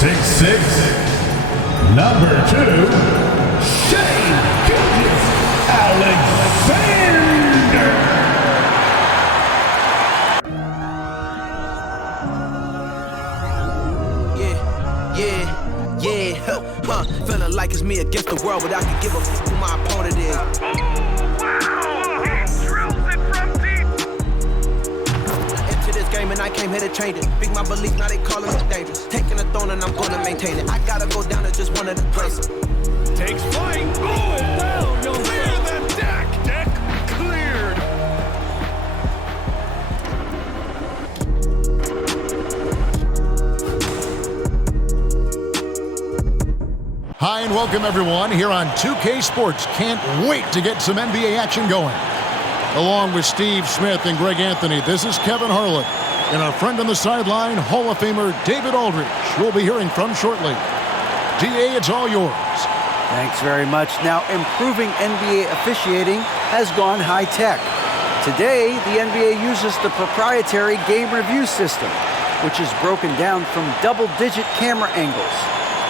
6'6", number 2, Alexander. Feeling like it's me against the world, but I can give a f who my opponent is. Oh, wow! He drills it from deep. I entered this game and I came here to change it. Big my belief, now they calling me dangerous. Taking the throne and I'm gonna maintain it. I gotta go down to just one of the greats. Takes flight. Oh, down. You'll clear the deck. Deck cleared. Hi and welcome everyone here on 2K Sports. Can't wait to get some NBA action going. Along with Steve Smith and Greg Anthony, this is Kevin Harlan. And our friend on the sideline, Hall of Famer David Aldridge, we'll be hearing from shortly. DA, it's all yours. Thanks very much. Now, improving NBA officiating has gone high-tech. Today, the NBA uses the proprietary game review system, which is broken down from double-digit camera angles.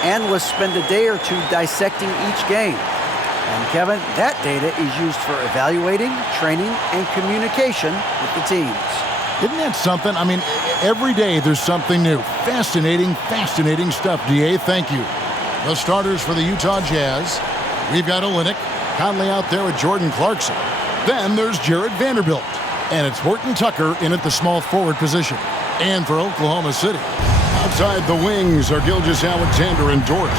Analysts spend a day or two dissecting each game. And Kevin, that data is used for evaluating, training, and communication with the teams. Isn't that something? I mean, every day there's something new. Fascinating stuff, DA. Thank you. The starters for the Utah Jazz. We've got Olynyk, Conley out there with Jordan Clarkson. Then there's Jared Vanderbilt. And it's Horton Tucker in at the small forward position. And for Oklahoma City, outside the wings are Gilgeous-Alexander and Dort.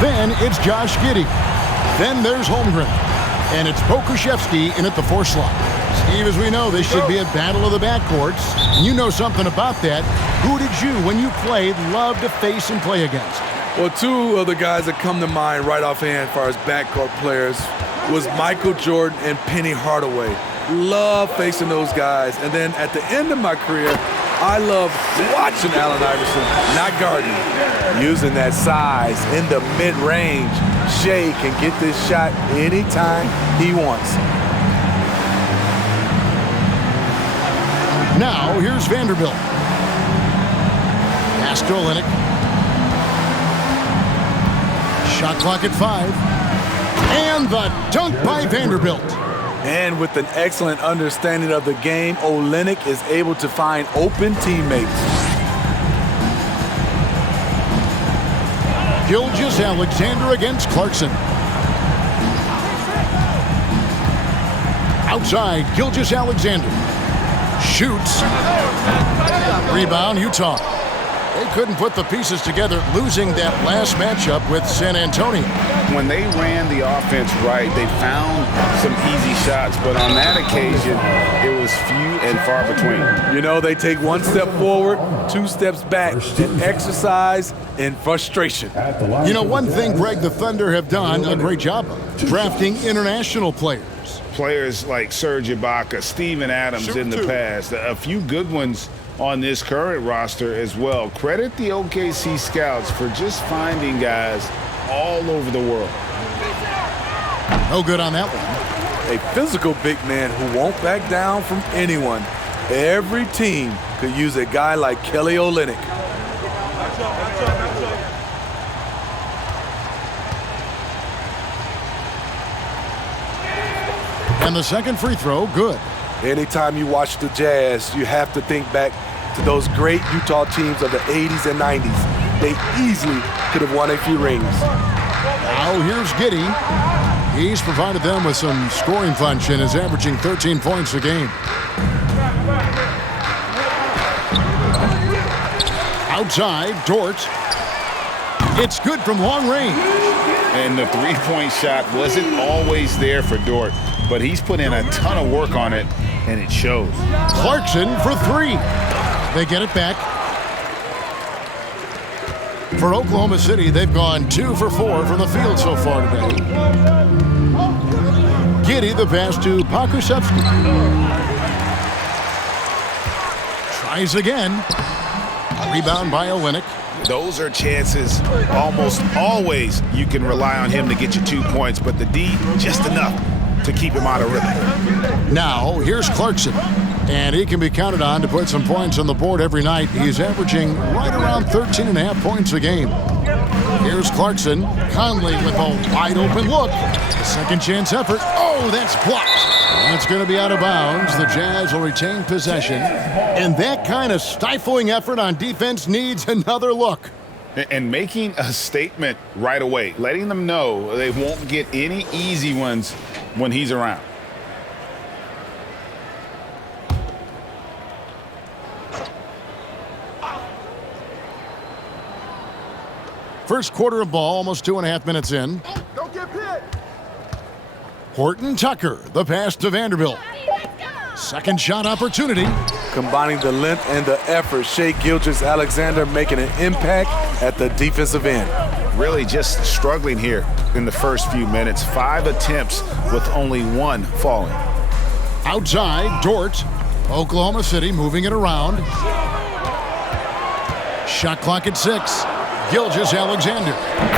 Then it's Josh Giddey. Then there's Holmgren. And it's Pokusevski in at the 4 slot. Steve, as we know, this should be a battle of the backcourts. And you know something about that. Who did you, when you played, love to face and play against? Well, two of the guys that come to mind right offhand as far as backcourt players was Michael Jordan and Penny Hardaway. Love facing those guys. And then at the end of my career, I love watching Allen Iverson, not guarding, using that size in the mid-range. Shea can get this shot anytime he wants. Now, here's Vanderbilt. Pass to Olynyk. Shot clock at 5. And the dunk by Vanderbilt. And with an excellent understanding of the game, Olynyk is able to find open teammates. Gilgeous-Alexander against Clarkson. Outside, Gilgeous-Alexander. Shoots. Rebound, Utah. They couldn't put the pieces together, losing that last matchup with San Antonio. When they ran the offense right, they found some easy shots, but on that occasion, it was few and far between. You know, they take 1 step forward, 2 steps back, and exercise in frustration. You know, one thing, Greg, the Thunder have done a great job of drafting international players. Players like Serge Ibaka, Steven Adams in the past, a few good ones on this current roster as well. Credit the OKC scouts for just finding guys all over the world. No good on that one. A physical big man who won't back down from anyone. Every team could use a guy like Kelly Olynyk. And the second free throw, good. Anytime you watch the Jazz, you have to think back to those great Utah teams of the 80s and 90s. They easily could have won a few rings. Now here's Giddey. He's provided them with some scoring punch and is averaging 13 points a game. Outside, Dort. It's good from long range. And the three-point shot wasn't always there for Dort, but he's put in a ton of work on it, and it shows. Clarkson for 3. They get it back. For Oklahoma City, they've gone 2 for 4 from the field so far today. Giddey, the pass to Pokusevski. Tries again. Rebound by Olynyk. Those are chances almost always you can rely on him to get you 2 points, but the D, just enough to keep him out of rhythm. Now, here's Clarkson. And he can be counted on to put some points on the board every night. He's averaging right around 13.5 points a game. Here's Clarkson. Conley with a wide open look. Second chance effort. Oh, that's blocked. That's going to be out of bounds. The Jazz will retain possession. And that kind of stifling effort on defense needs another look. And making a statement right away, letting them know they won't get any easy ones when he's around. First quarter of ball, almost 2.5 minutes in. Don't get hit. Horton Tucker, the pass to Vanderbilt. Second shot opportunity. Combining the length and the effort, Shai Gilgeous-Alexander making an impact at the defensive end. Really just struggling here in the first few minutes. 5 attempts with only 1 falling. Outside, Dort. Oklahoma City moving it around. Shot clock at 6. Gilgeous-Alexander.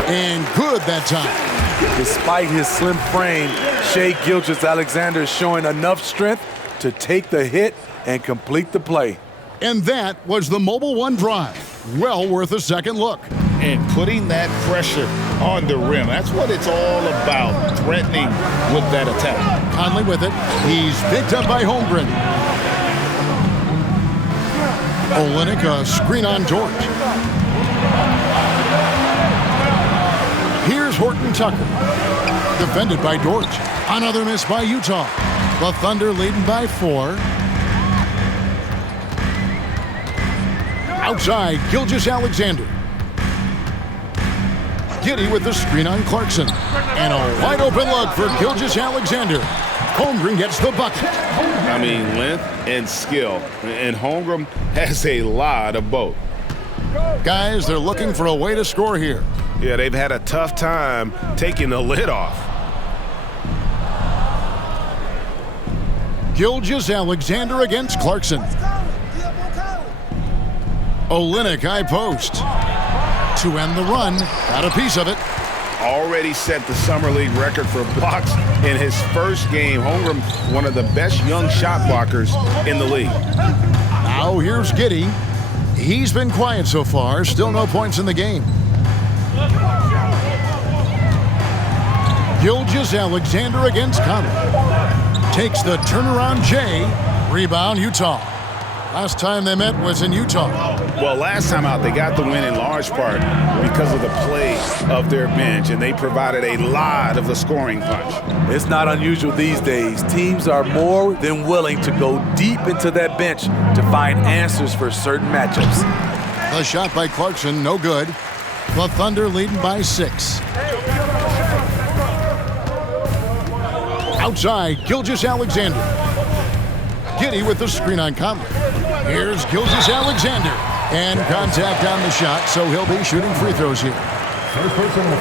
And good that time. Despite his slim frame, Shai Gilgeous-Alexander is showing enough strength to take the hit and complete the play. And that was the Mobile One drive. Well worth a second look. And putting that pressure on the rim. That's what it's all about, threatening with that attack. Conley with it. He's picked up by Holmgren. Olynyk, a screen on Dort. Here's Horton Tucker. Defended by Dort. Another miss by Utah. The Thunder leading by 4. Outside, Gilgeous-Alexander. Giddey with the screen on Clarkson. And a wide open look for Gilgeous-Alexander. Holmgren gets the bucket. I mean, length and skill. And Holmgren has a lot of both. Guys, they're looking for a way to score here. Yeah, they've had a tough time taking the lid off. Gilgeous-Alexander against Clarkson. Olynyk high post. To end the run, got a piece of it. Already set the summer league record for blocks in his first game. Holmgren, one of the best young shot blockers in the league. Now here's Giddey. He's been quiet so far. Still no points in the game. Gilgeous-Alexander against Conley. Takes the turnaround J. Rebound Utah. Last time they met was in Utah. Well, last time out, they got the win in large part because of the play of their bench, and they provided a lot of the scoring punch. It's not unusual these days. Teams are more than willing to go deep into that bench to find answers for certain matchups. The shot by Clarkson, no good. The Thunder leading by 6. Outside, Gilgeous-Alexander. Giddey with the screen on Conley. Here's Gilgeous-Alexander. And contact on the shot, so he'll be shooting free throws here.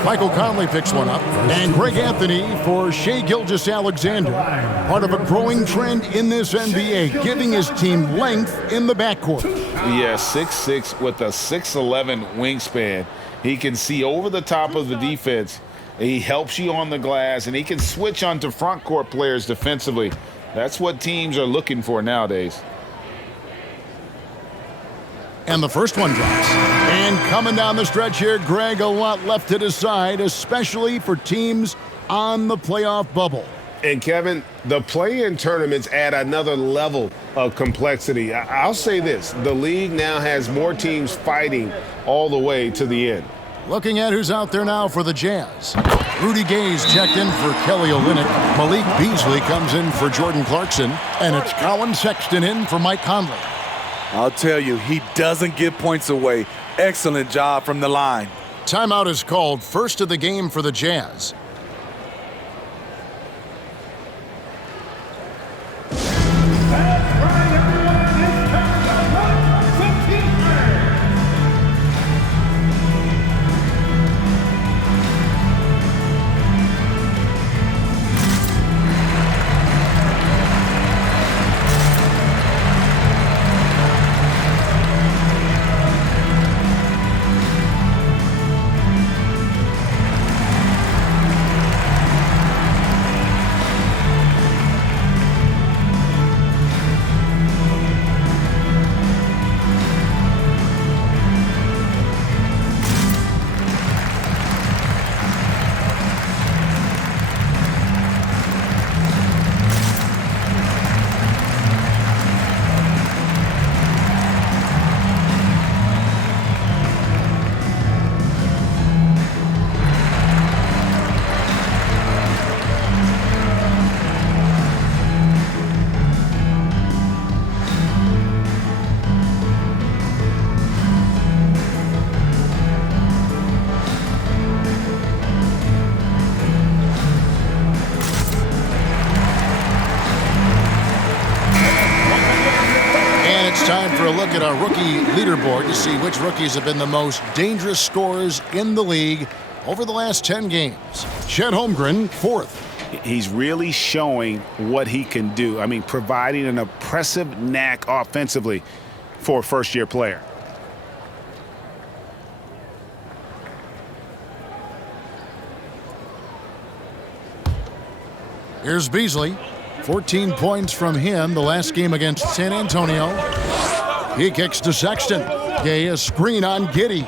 Michael Conley picks one up. And Greg Anthony for Shai Gilgeous-Alexander. Part of a growing trend in this NBA, giving his team length in the backcourt. Yeah, 6'6" with a 6'11" wingspan. He can see over the top of the defense. He helps you on the glass, and he can switch onto front court players defensively. That's what teams are looking for nowadays. And the first one drops. And coming down the stretch here, Greg, a lot left to decide, especially for teams on the playoff bubble. And Kevin, the play-in tournaments add another level of complexity. I'll say this, the league now has more teams fighting all the way to the end. Looking at who's out there now for the Jazz. Rudy Gay's checked in for Kelly Olynyk. Malik Beasley comes in for Jordan Clarkson. And it's Colin Sexton in for Mike Conley. I'll tell you, he doesn't give points away. Excellent job from the line. Timeout is called, first of the game for the Jazz. It's time for a look at our rookie leaderboard to see which rookies have been the most dangerous scorers in the league over the last 10 games. Chet Holmgren, 4th. He's really showing what he can do. I mean, providing an impressive knack offensively for a first-year player. Here's Beasley. 14 points from him the last game against San Antonio. He kicks to Sexton. Gay, a screen on Giddey.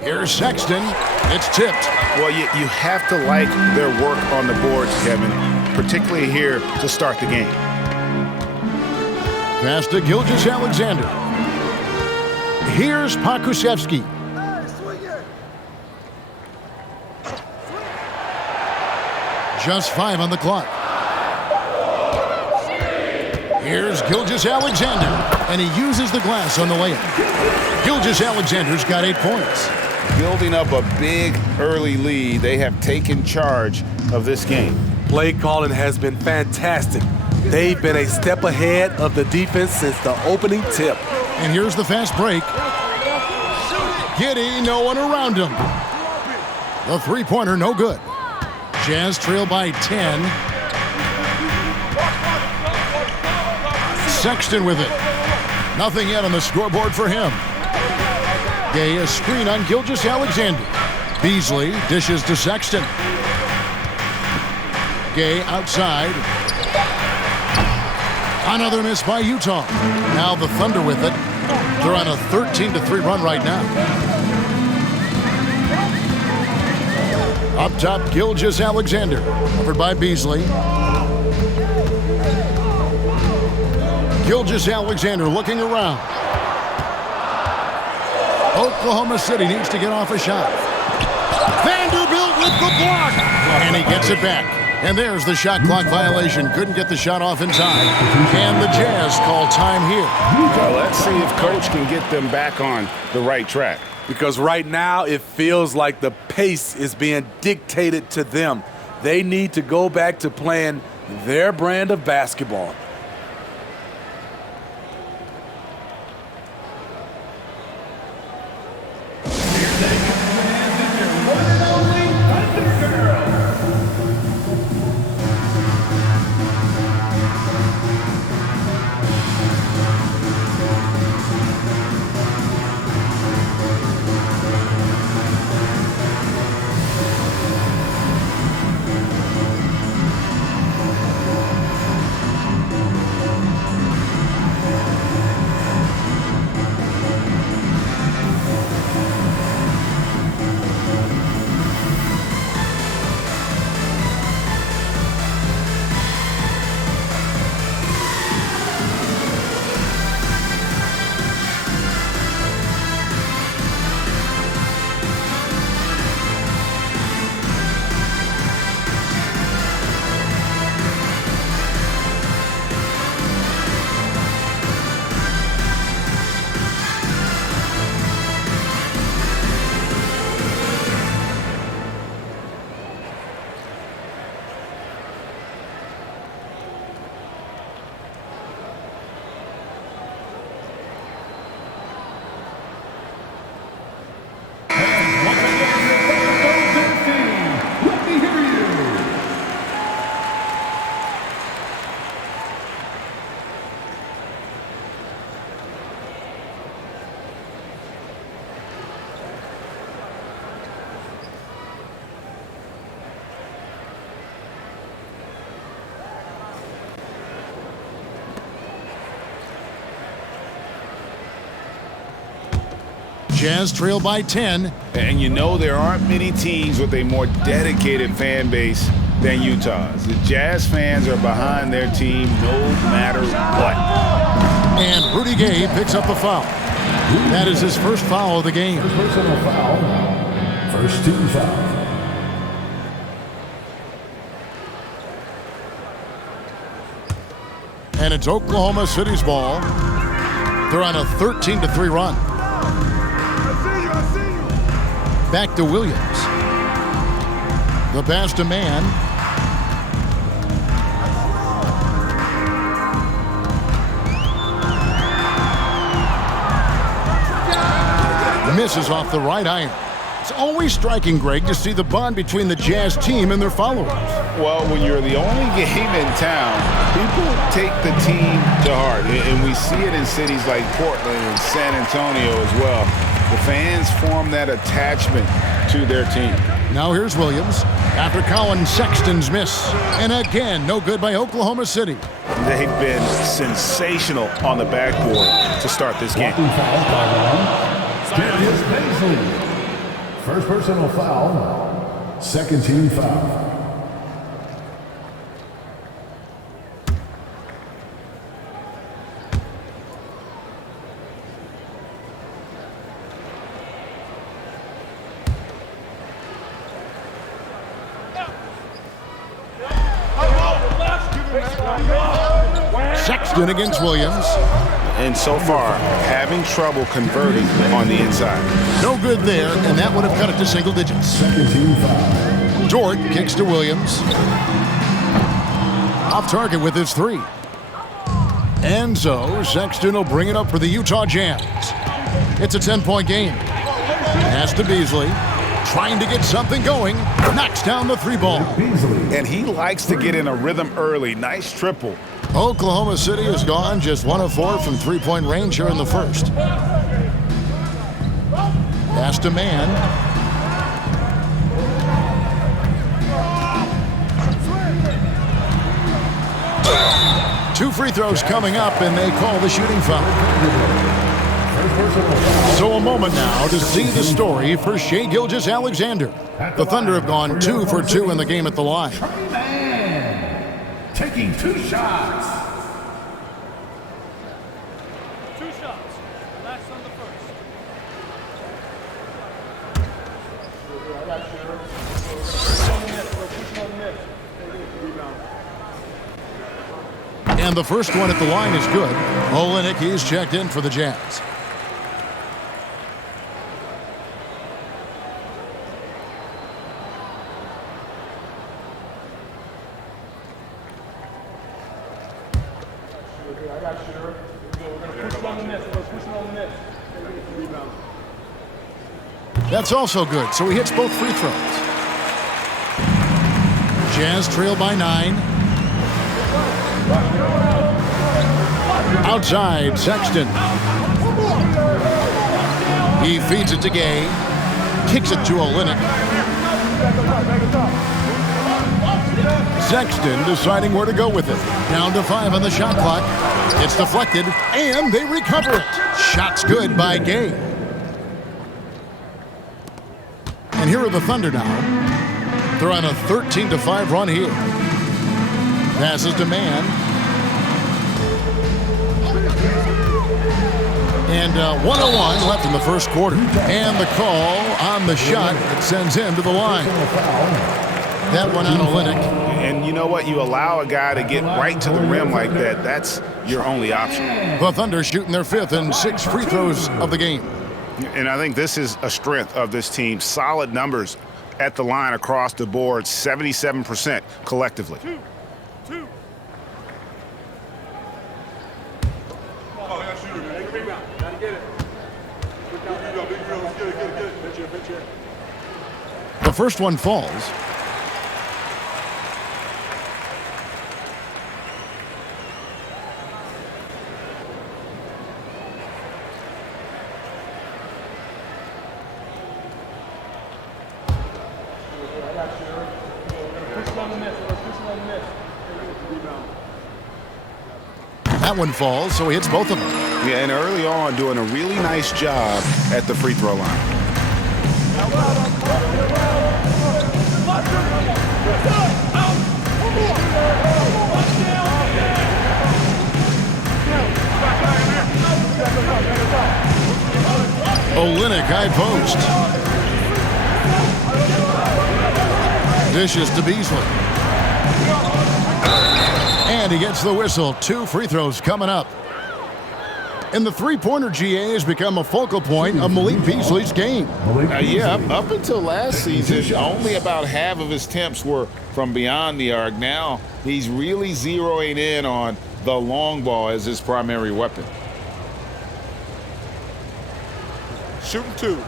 Here's Sexton. It's tipped. Well, you have to like their work on the boards, Kevin, particularly here to start the game. Pass to Gilgeous-Alexander. Here's Pokusevski. Just 5 on the clock. Here's Gilgeous-Alexander, and he uses the glass on the layup. Gilgeous-Alexander's got 8 points. Building up a big early lead, they have taken charge of this game. Play calling has been fantastic. They've been a step ahead of the defense since the opening tip. And here's the fast break. Giddey, no one around him. The three-pointer, no good. Jazz trail by 10. Sexton with it. Nothing yet on the scoreboard for him. Gay, a screen on Gilgeous-Alexander. Beasley dishes to Sexton. Gay outside. Another miss by Utah. Now the Thunder with it. They're on a 13-3 run right now. Up top, Gilgeous-Alexander. Covered by Beasley. Gilgeous-Alexander looking around. Oklahoma City needs to get off a shot. Vanderbilt with the block. And he gets it back. And there's the shot clock violation. Couldn't get the shot off in time. Can the Jazz call time here? Well, let's see if Coach can get them back on the right track. Because right now it feels like the pace is being dictated to them. They need to go back to playing their brand of basketball. Jazz trail by 10. And you know there aren't many teams with a more dedicated fan base than Utah's. The Jazz fans are behind their team no matter what. And Rudy Gay picks up the foul. That is his first foul of the game. Personal foul. First team foul. And it's Oklahoma City's ball. They're on a 13-3 run. Back to Williams. The pass to Mann. misses off the right iron. It's always striking, Greg, to see the bond between the Jazz team and their followers. Well, when you're the only game in town, people take the team to heart. And we see it in cities like Portland and San Antonio as well. The fans form that attachment to their team. Now here's Williams after Colin Sexton's miss. And again, no good by Oklahoma City. They've been sensational on the backboard to start this game. Darius Baisley. First personal foul. Second team foul. Sexton against Williams. And so far, having trouble converting on the inside. No good there, and that would have cut it to single digits. Second team foul. Dort kicks to Williams. Off target with his three. And so Sexton will bring it up for the Utah Jazz. It's a 10-point game. Pass to Beasley. Trying to get something going. Knocks down the three ball. And he likes to get in a rhythm early. Nice triple. Oklahoma City has gone just 1 of 4 from three-point range here in the first. Pass to man. Two free throws coming up, and they call the shooting foul. So a moment now to see the story for Shai Gilgeous-Alexander. The Thunder have gone 2 for 2 in the game at the line. Taking 2 shots. 2 shots. Last on the first. And the first one at the line is good. Olynyk, he's checked in for the Jazz. That's also good, so he hits both free throws. Jazz trail by 9. Outside, Sexton. He feeds it to Gay. Kicks it to Olynyk. Sexton deciding where to go with it. Down to 5 on the shot clock. It's deflected, and they recover it. Shot's good by Gay. And here are the Thunder now. They're on a 13-5 run here. Passes to man. And 1:01 left in the first quarter. And the call on the shot that sends him to the line. That one on Olynyk. And you know what? You allow a guy to get right to the rim like that. That's your only option. The Thunder shooting their 5th and 6th free throws of the game. And I think this is a strength of this team. Solid numbers at the line across the board, 77% collectively. 2. The first one falls. That one falls, so he hits both of them. Yeah, and early on doing a really nice job at the free throw line. Olynyk high post. Dishes to Beasley. And he gets the whistle. 2 free throws coming up. And the three-pointer, GA, has become a focal point of Malik Beasley's game. Yeah, up until last season, only about half of his attempts were from beyond the arc. Now he's really zeroing in on the long ball as his primary weapon. shooting 2.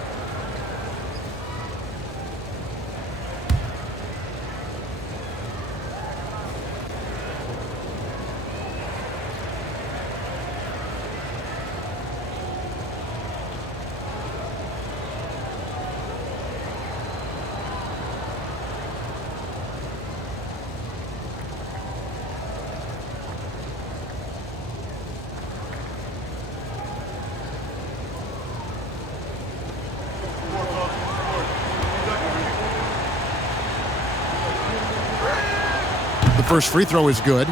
The first free throw is good.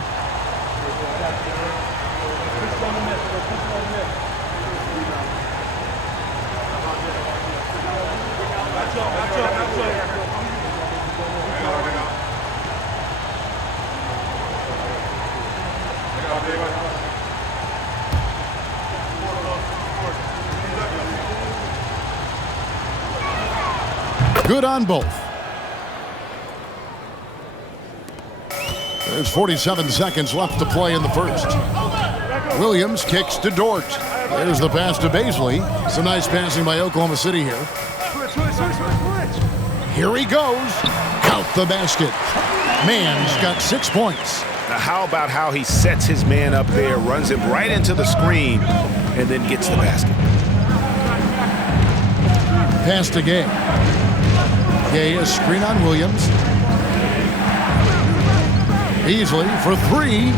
Good on both. There's 47 seconds left to play in the first. Williams kicks to Dort. There's the pass to Baisley. Some nice passing by Oklahoma City here. Here he goes. Count the basket. Mann's got 6 points. Now, how about how he sets his man up there, runs him right into the screen, and then gets the basket? Pass to Gay. Gay, a screen on Williams. Beasley for 3.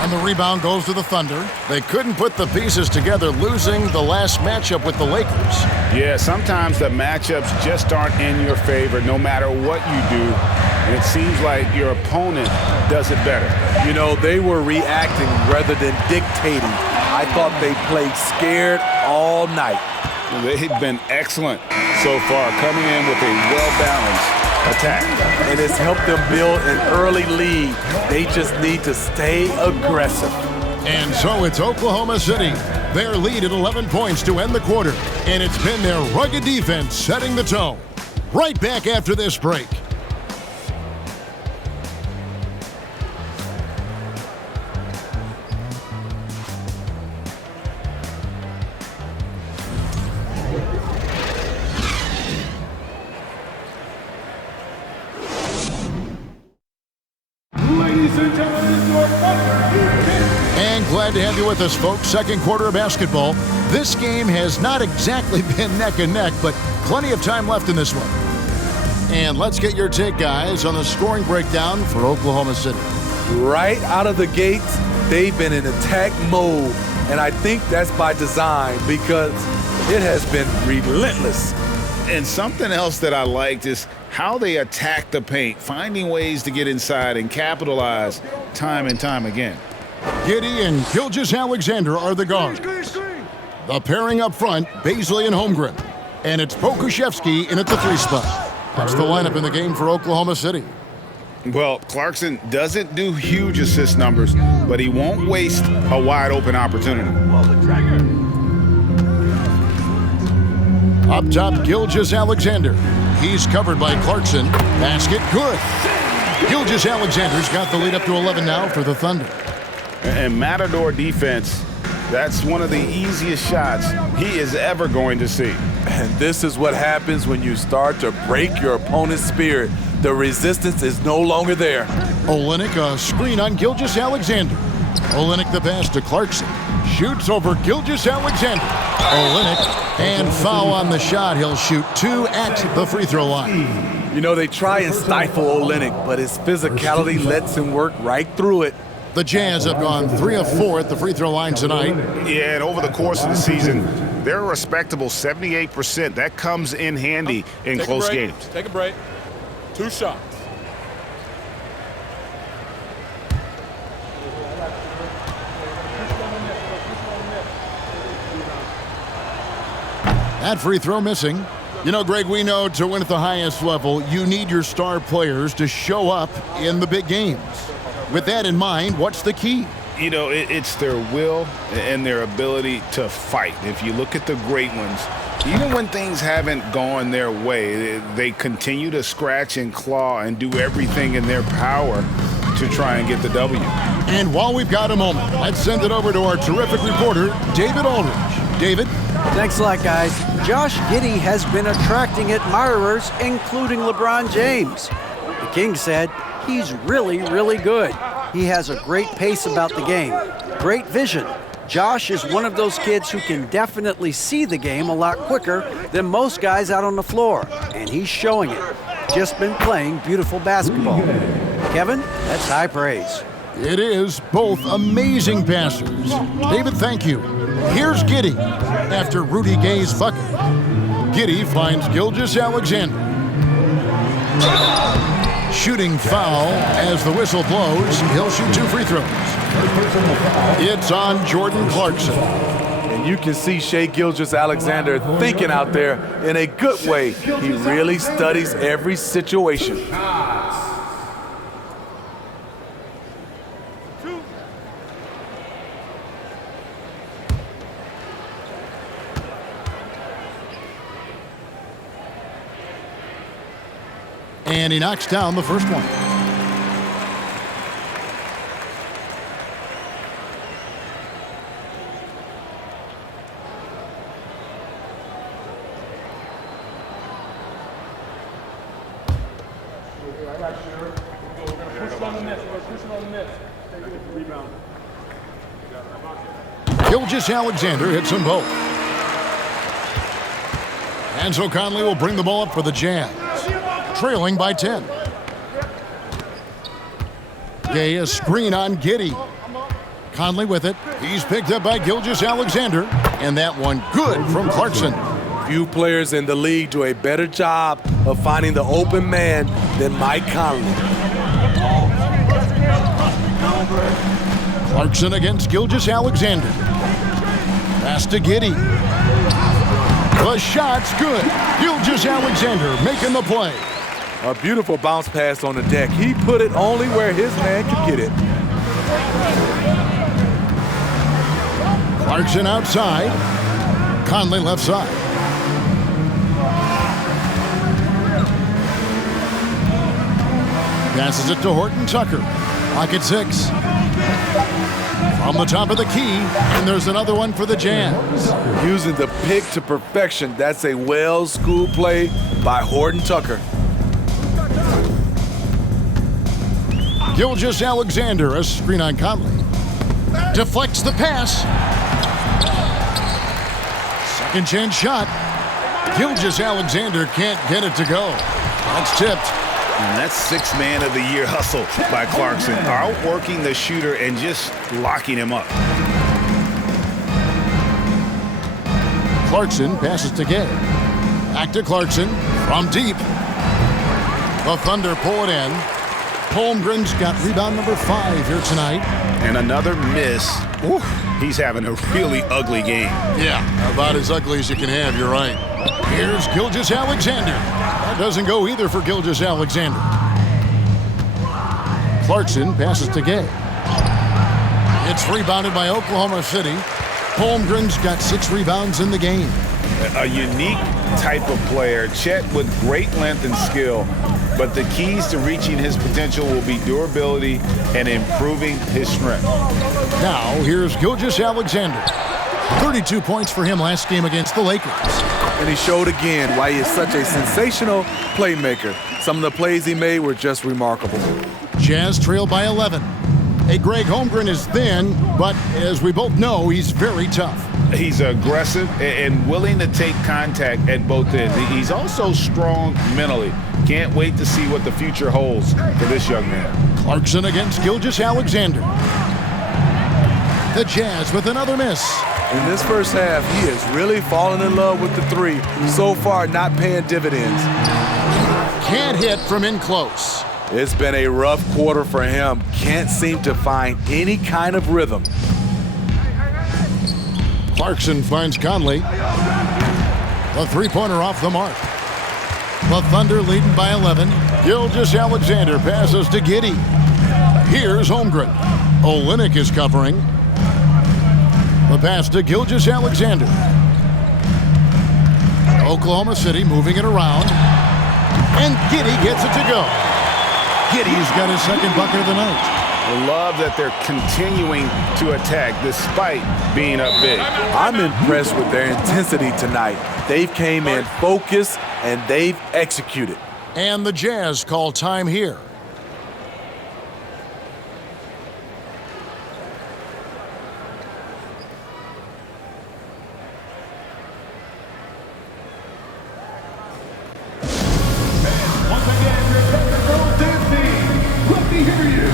And the rebound goes to the Thunder. They couldn't put the pieces together, losing the last matchup with the Lakers. Yeah, sometimes the matchups just aren't in your favor no matter what you do. And it seems like your opponent does it better. You know, they were reacting rather than dictating. I thought they played scared all night. They've been excellent so far, coming in with a well-balanced attack. And it's helped them build an early lead. They just need to stay aggressive. And so it's Oklahoma City. Their lead at 11 points to end the quarter. And it's been their rugged defense setting the tone. Right back after this break. And glad to have you with us, folks. Second quarter of basketball. This game has not exactly been neck and neck, but plenty of time left in this one. And let's get your take, guys, on the scoring breakdown for Oklahoma City. Right out of the gates, they've been in attack mode. And I think that's by design because it has been relentless. And something else that I liked is how they attack the paint, finding ways to get inside and capitalize time and time again. Giddey and Gilgeous-Alexander are the guards. The pairing up front, Baisley and Holmgren. And it's Pokuševski in at the 3 spot. That's the lineup in the game for Oklahoma City. Well, Clarkson doesn't do huge assist numbers, but he won't waste a wide-open opportunity. Up top, Gilgeous-Alexander. He's covered by Clarkson. Basket good. Gilgeous-Alexander's got the lead up to 11 now for the Thunder. And Matador defense, that's one of the easiest shots he is ever going to see. And this is what happens when you start to break your opponent's spirit. The resistance is no longer there. Olynyk, a screen on Gilgeous-Alexander. Olynyk the pass to Clarkson. Shoots over Gilgeous-Alexander. Olynyk, and foul on the shot. He'll shoot 2 at the free throw line. You know, they try and stifle Olynyk, but his physicality lets him work right through it. The Jazz have gone 3 of 4 at the free throw line tonight. Yeah, and over the course of the season, they're a respectable 78%. That comes in handy in close games. Take a break. 2 shots. That free throw missing. You know, Greg, we know to win at the highest level, you need your star players to show up in the big games. With that in mind, what's the key? You know, it's their will and their ability to fight. If you look at the great ones, even when things haven't gone their way, they continue to scratch and claw and do everything in their power to try and get the W. And while we've got a moment, let's send it over to our terrific reporter, David Aldridge. David? Thanks a lot, guys. Josh Giddey has been attracting admirers, including LeBron James. The King said he's really, really good. He has a great pace about the game, great vision. Josh is one of those kids who can definitely see the game a lot quicker than most guys out on the floor, and he's showing it. Just been playing beautiful basketball. Kevin, that's high praise. It is. Both amazing passers. David, thank you. Here's Giddey after Rudy Gay's bucket. Giddey finds Gilgeous-Alexander. Shooting foul as the whistle blows. He'll shoot 2 free throws. It's on Jordan Clarkson. And you can see Shai Gilgeous-Alexander thinking out there in a good way. He really studies every situation. And he knocks down the first one. Gilgeous-Alexander hits them both. And so Conley will bring the ball up for the Jazz, trailing by 10. Gay, a screen on Giddey. Conley with it. He's picked up by Gilgeous-Alexander. And that one good from Clarkson. Few players in the league do a better job of finding the open man than Mike Conley. Clarkson against Gilgeous-Alexander. Pass to Giddey. The shot's good. Gilgeous-Alexander making the play. A beautiful bounce pass on the deck. He put it only where his man could get it. Clarkson outside. Conley left side. Passes it to Horton Tucker. Pocket 6. From the top of the key, and there's another one for the Jazz. Using the pick to perfection. That's a well-schooled play by Horton Tucker. Gilgeous-Alexander, a screen on Conley. Deflects the pass. Second chance shot. Gilgeous-Alexander can't get it to go. That's tipped. And that's 6th man of the year hustle by Clarkson, outworking the shooter and just locking him up. Clarkson passes to Gay. Back to Clarkson from deep. The Thunder pull it in. Holmgren's got rebound number 5 here tonight. And another miss. Ooh, he's having a really ugly game. Yeah, about as ugly as you can have, you're right. Here's Gilgeous-Alexander. That doesn't go either for Gilgeous-Alexander. Clarkson passes to Gay. It's rebounded by Oklahoma City. Holmgren's got 6 rebounds in the game. A unique type of player. Chet with great length and skill. But the keys to reaching his potential will be durability and improving his strength. Now, here's Gilgeous-Alexander. 32 points for him last game against the Lakers. And he showed again why he is such a sensational playmaker. Some of the plays he made were just remarkable. Jazz trail by 11. Hey, Greg, Holmgren is thin, but as we both know, he's very tough. He's aggressive and willing to take contact at both ends. He's also strong mentally. Can't wait to see what the future holds for this young man. Clarkson against Gilgeous-Alexander. The Jazz with another miss. In this first half, he is really falling in love with the 3. So far, not paying dividends. Can't hit from in close. It's been a rough quarter for him. Can't seem to find any kind of rhythm. Clarkson finds Conley. The three-pointer off the mark. The Thunder leading by 11. Gilgeous-Alexander passes to Giddey. Here's Holmgren. Olynyk is covering. The pass to Gilgeous-Alexander. Oklahoma City moving it around. And Giddey gets it to go. Giddey's got his second bucket of the night. I love that they're continuing to attack despite being up big. I'm impressed with their intensity tonight. They've came in focused and they've executed. And the Jazz call time here. Once again, your technical team. Let me hear you.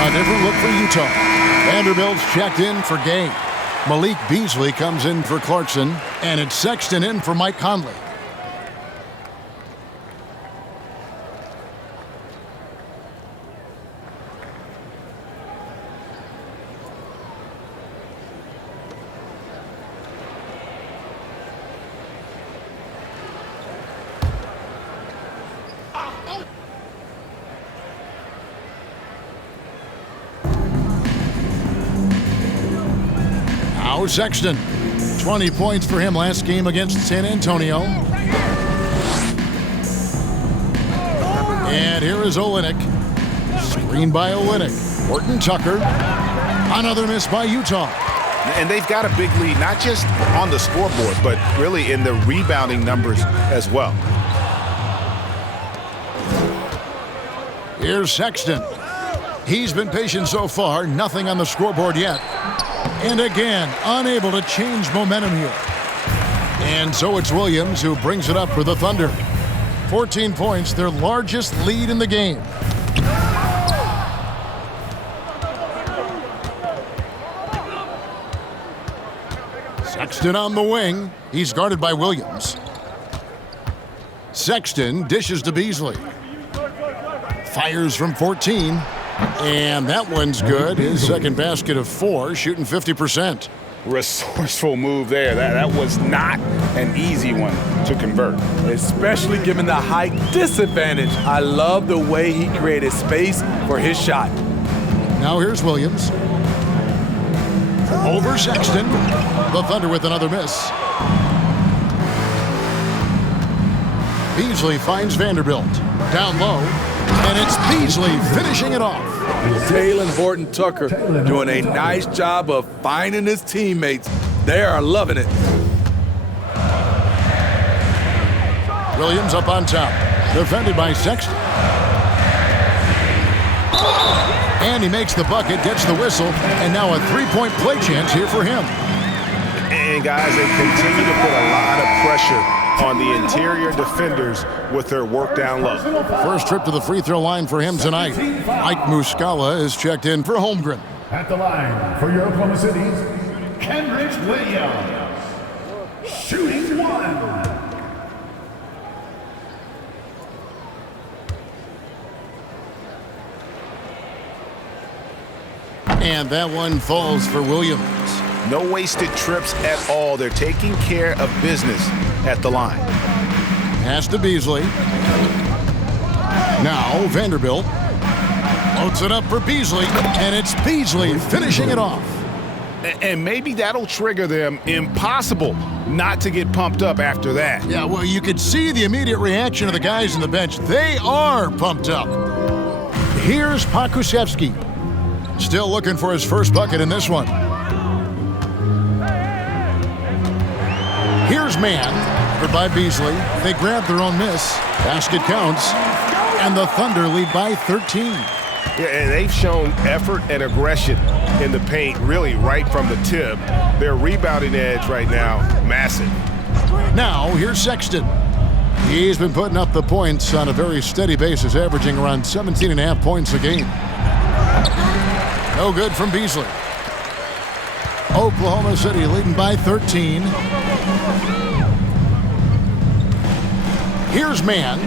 A different look for Utah. Vanderbilt's checked in for Gay. Malik Beasley comes in for Clarkson, and it's Sexton in for Mike Conley. Now Sexton. 20 points for him last game against San Antonio. And here is Olynyk. Screen by Olynyk. Horton Tucker. Another miss by Utah. And they've got a big lead, not just on the scoreboard, but really in the rebounding numbers as well. Here's Sexton. He's been patient so far, nothing on the scoreboard yet. And again, unable to change momentum here. And so it's Williams who brings it up for the Thunder. 14 points, their largest lead in the game. Sexton on the wing. He's guarded by Williams. Sexton dishes to Beasley. Fires from 14. And that one's good. His second basket of 4, shooting 50%. Resourceful move there. That was not an easy one to convert. Especially given the height disadvantage. I love the way he created space for his shot. Now here's Williams. Over Sexton. The Thunder with another miss. Beasley finds Vanderbilt. Down low. And it's Beasley finishing it off. Taylor Horton Tucker doing a nice job of finding his teammates. They are loving it. Williams up on top. Defended by Sexton. And he makes the bucket, gets the whistle, and now a three-point play chance here for him. And guys, they continue to put a lot of pressure on the interior defenders with their work down low. First trip to the free throw line for him tonight. Mike Muscala is checked in for Holmgren. At the line for your Oklahoma City's Kendrick Williams. Shooting 1. And that one falls for Williams. No wasted trips at all. They're taking care of business at the line. Pass to Beasley. Now Vanderbilt loads it up for Beasley, and it's Beasley finishing it off. And maybe that'll trigger them. Impossible not to get pumped up after that. Yeah, well, you could see the immediate reaction of the guys on the bench. They are pumped up. Here's Pokusevski. Still looking for his first bucket in this one. Here's man, covered by Beasley. They grab their own miss. Basket counts, and the Thunder lead by 13. Yeah, and they've shown effort and aggression in the paint, really right from the tip. Their rebounding edge right now, massive. Now, here's Sexton. He's been putting up the points on a very steady basis, averaging around 17.5 points a game. No good from Beasley. Oklahoma City leading by 13. Here's man.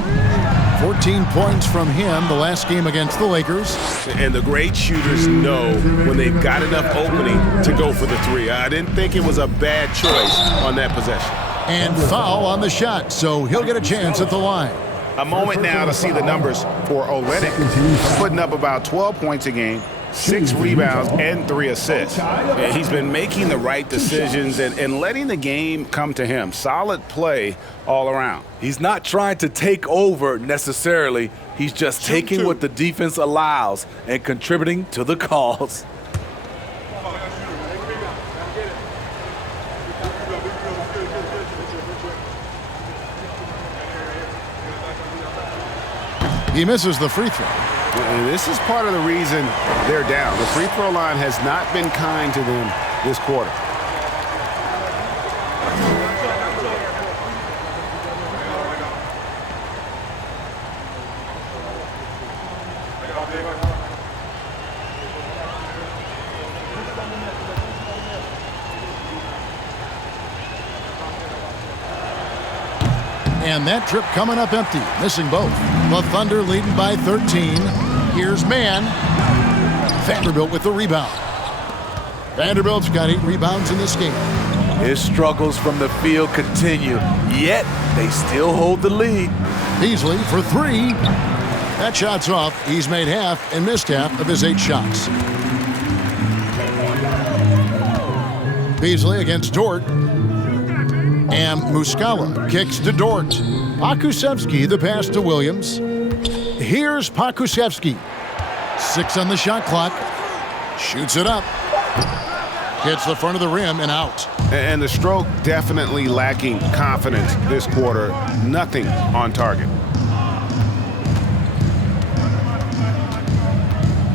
14 points from him the last game against the Lakers. And the great shooters know when they've got enough opening to go for the three. I didn't think it was a bad choice on that possession. And foul on the shot, so he'll get a chance at the line. A moment now to see the numbers for Olynyk, putting up about 12 points a game, 6 rebounds, and 3 assists. Yeah, he's been making the right decisions and letting the game come to him. Solid play all around. He's not trying to take over necessarily. He's just taking what the defense allows and contributing to the cause. He misses the free throw. And this is part of the reason they're down. The free throw line has not been kind to them this quarter. And that trip coming up empty, missing both. The Thunder leading by 13. Here's man. Vanderbilt with the rebound. Vanderbilt's got 8 rebounds in this game. His struggles from the field continue, yet they still hold the lead. Beasley for 3. That shot's off. He's made half and missed half of his 8 shots. Beasley against Dort. And Muscala kicks to Dort. Pakusevsky the pass to Williams. Here's Pakusevsky. 6 on the shot clock. Shoots it up. Hits the front of the rim and out. And the stroke definitely lacking confidence this quarter. Nothing on target.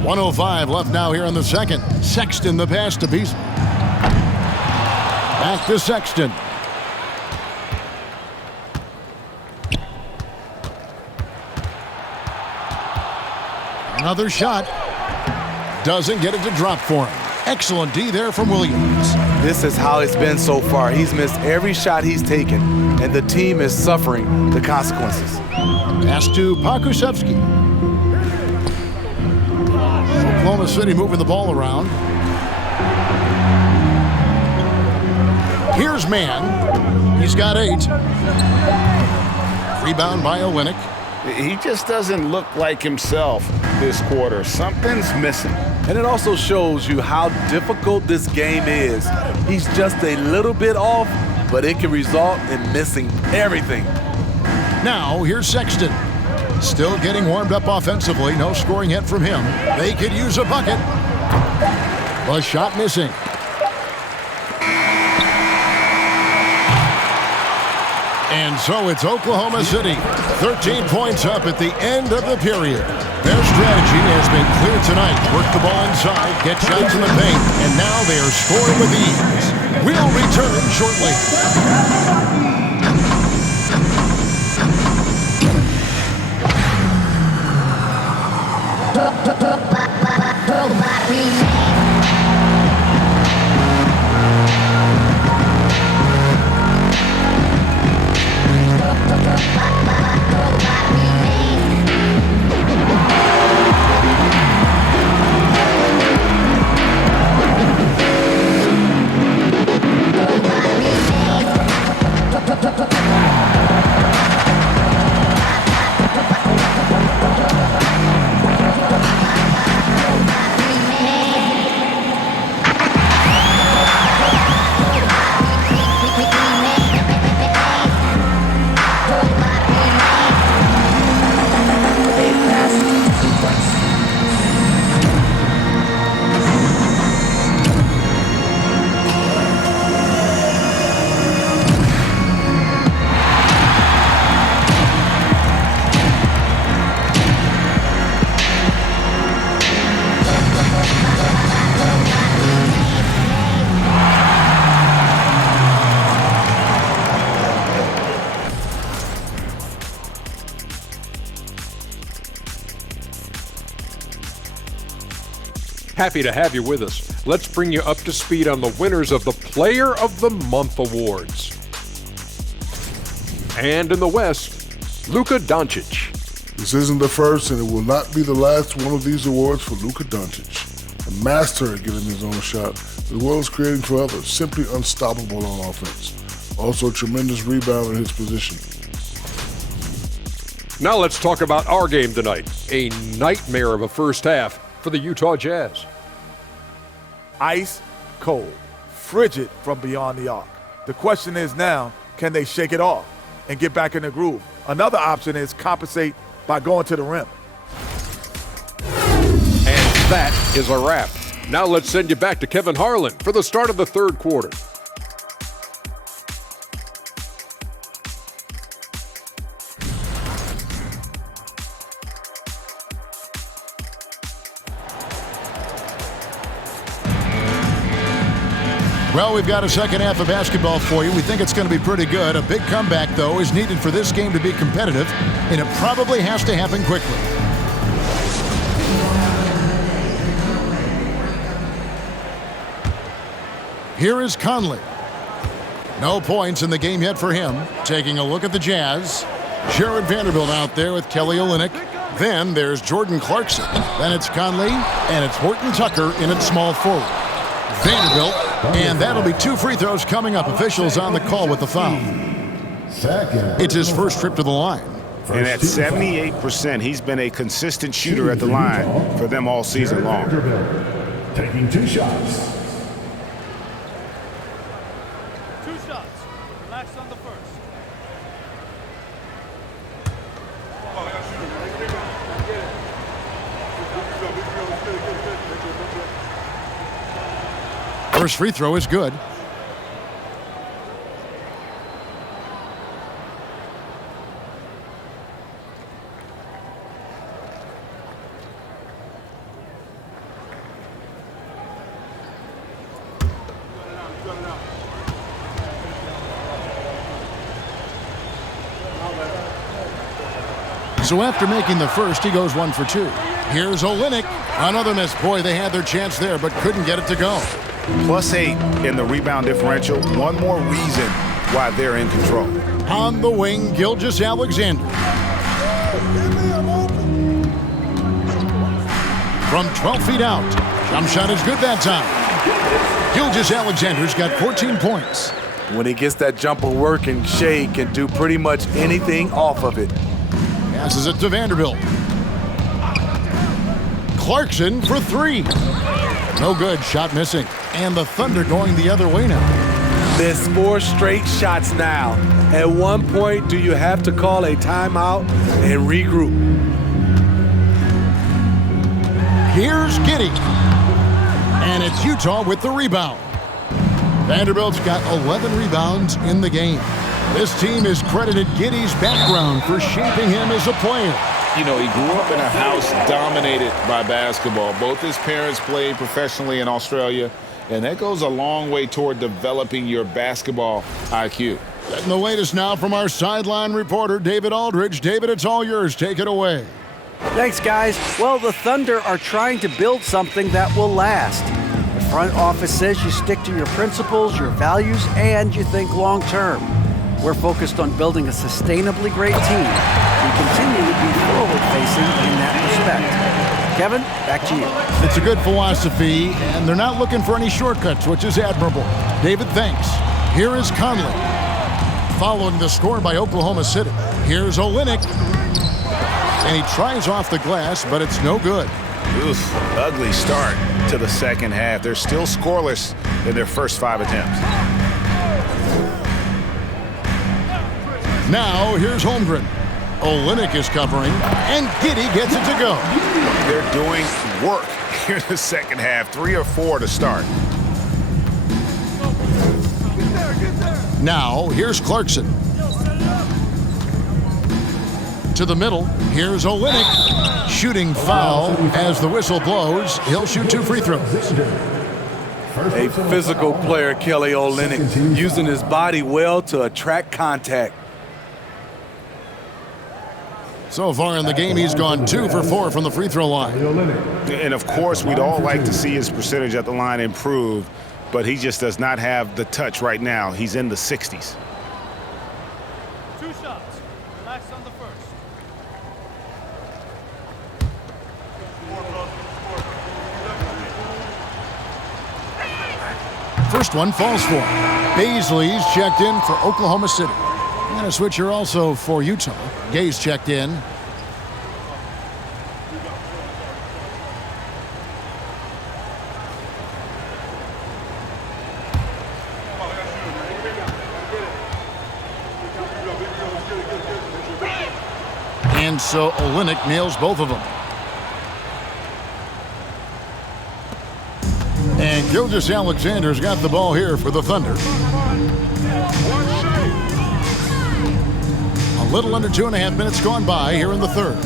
1:05 left now here in the second. Sexton the pass to Beasley. Back to Sexton. Another shot. Doesn't get it to drop for him. Excellent D there from Williams. This is how it's been so far. He's missed every shot he's taken, and the team is suffering the consequences. Pass to Pakusevsky. Oklahoma City moving the ball around. Here's man. He's got 8. Rebound by Olynyk. He just doesn't look like himself this quarter. Something's missing. And it also shows you how difficult this game is. He's just a little bit off, but it can result in missing everything. Now, here's Sexton. Still getting warmed up offensively. No scoring hit from him. They could use a bucket. A shot missing. And so it's Oklahoma City. 13 points up at the end of the period. Their strategy has been clear tonight. Work the ball inside, get shots in the paint, and now they are scoring with ease. We'll return shortly. Happy to have you with us. Let's bring you up to speed on the winners of the Player of the Month awards. And in the West, Luka Doncic. This isn't the first, and it will not be the last one of these awards for Luka Doncic. A master at getting his own shot, as well as creating for others. Simply unstoppable on offense. Also a tremendous rebounder in his position. Now let's talk about our game tonight. A nightmare of a first half for the Utah Jazz. Ice cold, frigid from beyond the arc. The question is now, can they shake it off and get back in the groove? Another option is compensate by going to the rim. And that is a wrap. Now let's send you back to Kevin Harlan for the start of the third quarter. Well, we've got a second half of basketball for you. We think it's going to be pretty good. A big comeback, though, is needed for this game to be competitive, and it probably has to happen quickly. Here is Conley. No points in the game yet for him. Taking a look at the Jazz. Jared Vanderbilt out there with Kelly Olynyk. Then there's Jordan Clarkson. Then it's Conley, and it's Horton Tucker in at small forward. Vanderbilt, and that'll be 2 free throws coming up. Officials on the call with the foul. It's his first trip to the line. And at 78%, he's been a consistent shooter at the line for them all season long. Taking 2 shots. 2 shots. Relax on the first. First free throw is good. So after making the first, he goes 1 for 2. Here's Olynyk. Another miss. Boy, they had their chance there, but couldn't get it to go. +8 in the rebound differential. One more reason why they're in control. On the wing, Gilgeous-Alexander. From 12 feet out. Jump shot is good that time. Gilgeous-Alexander's got 14 points. When he gets that jumper working, Shea can do pretty much anything off of it. Passes it to Vanderbilt. Clarkson for 3. No good. Shot missing. And the Thunder going the other way now. There's 4 straight shots now. At one point, do you have to call a timeout and regroup? Here's Giddey. And it's Utah with the rebound. Vanderbilt's got 11 rebounds in the game. This team has credited Giddey's background for shaping him as a player. You know, he grew up in a house dominated by basketball. Both his parents played professionally in Australia, and that goes a long way toward developing your basketball IQ. Getting the latest now from our sideline reporter, David Aldridge. David, it's all yours. Take it away. Thanks, guys. Well, the Thunder are trying to build something that will last. The front office says you stick to your principles, your values, and you think long term. We're focused on building a sustainably great team. We continue to be forward-facing in that respect. Kevin, back to you. It's a good philosophy, and they're not looking for any shortcuts, which is admirable. David, thanks. Here is Conley. Following the score by Oklahoma City. Here's Olynyk. And he tries off the glass, but it's no good. Oof, ugly start to the second half. They're still scoreless in their first 5 attempts. Now, here's Holmgren. Olynyk is covering, and Giddey gets it to go. They're doing work here in the second half. 3 or 4 to start. Now, here's Clarkson. To the middle, here's Olynyk. Shooting foul as the whistle blows. He'll shoot 2 free throws. A physical player, Kelly Olynyk, using his body well to attract contact. So far in the game, he's gone 2 for 4 from the free throw line. And of course, we'd all like to see his percentage at the line improve, but he just does not have the touch right now. He's in the 60s. 2 shots. Relax on the first. First one falls for him. Baisley's checked in for Oklahoma City. And a switcher also for Utah. Gay's checked in. And so Olynyk nails both of them. And Gilgeous-Alexander's got the ball here for the Thunder. A little under 2.5 minutes gone by here in the third.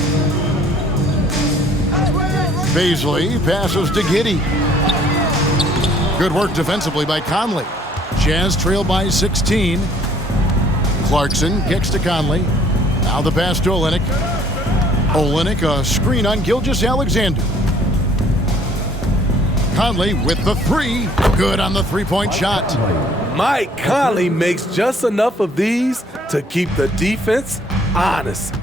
Baisley passes to Giddey. Good work defensively by Conley. Jazz trail by 16. Clarkson kicks to Conley. Now the pass to Olynyk. Olynyk, a screen on Gilgeous-Alexander. Conley with the 3. Good on the three-point shot. Mike Conley makes just enough of these to keep the defense honest.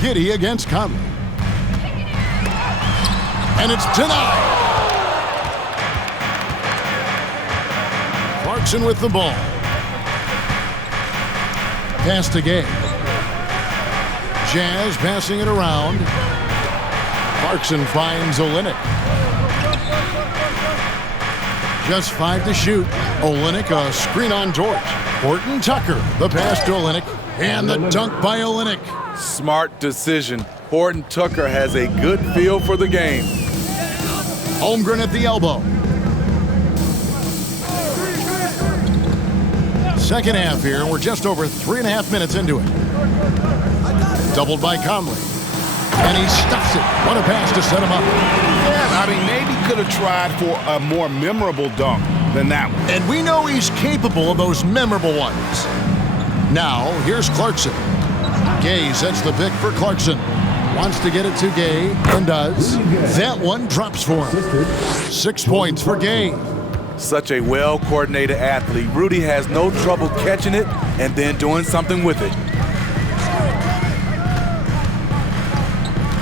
Giddey against Conley. And it's denied. Clarkson with the ball. Pass to Gay. Jazz passing it around. Clarkson finds Olynyk. Just 5 to shoot. Olynyk, a screen on George. Horton Tucker, the pass to Olynyk. And the dunk by Olynyk. Smart decision. Horton Tucker has a good feel for the game. Holmgren at the elbow. Second half here. We're just over 3.5 minutes into it. Doubled by Conley. And he stuffs it. What a pass to set him up. Yeah, I mean, maybe could have tried for a more memorable dunk than that one. And we know he's capable of those memorable ones. Now, here's Clarkson. Gay sets the pick for Clarkson. Wants to get it to Gay, and does. That one drops for him. 6 points for Gay. Such a well-coordinated athlete. Rudy has no trouble catching it and then doing something with it.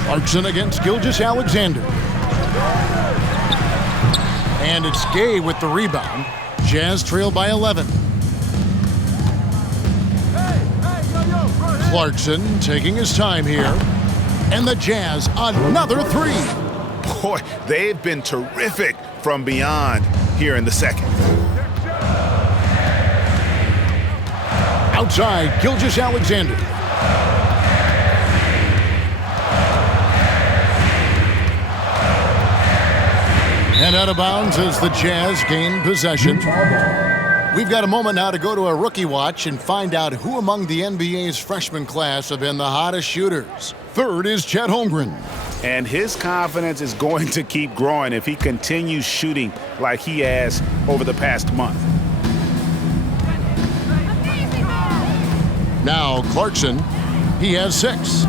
Clarkson against Gilgeous-Alexander. And it's Gay with the rebound. Jazz trail by 11. Clarkson taking his time here. And the Jazz, another 3. Boy, they've been terrific from beyond here in the second. Outside, Gilgeous-Alexander. And out of bounds as the Jazz gain possession. We've got a moment now to go to a rookie watch and find out who among the NBA's freshman class have been the hottest shooters. Third is Chet Holmgren. And his confidence is going to keep growing if he continues shooting like he has over the past month. Now Clarkson, he has 6.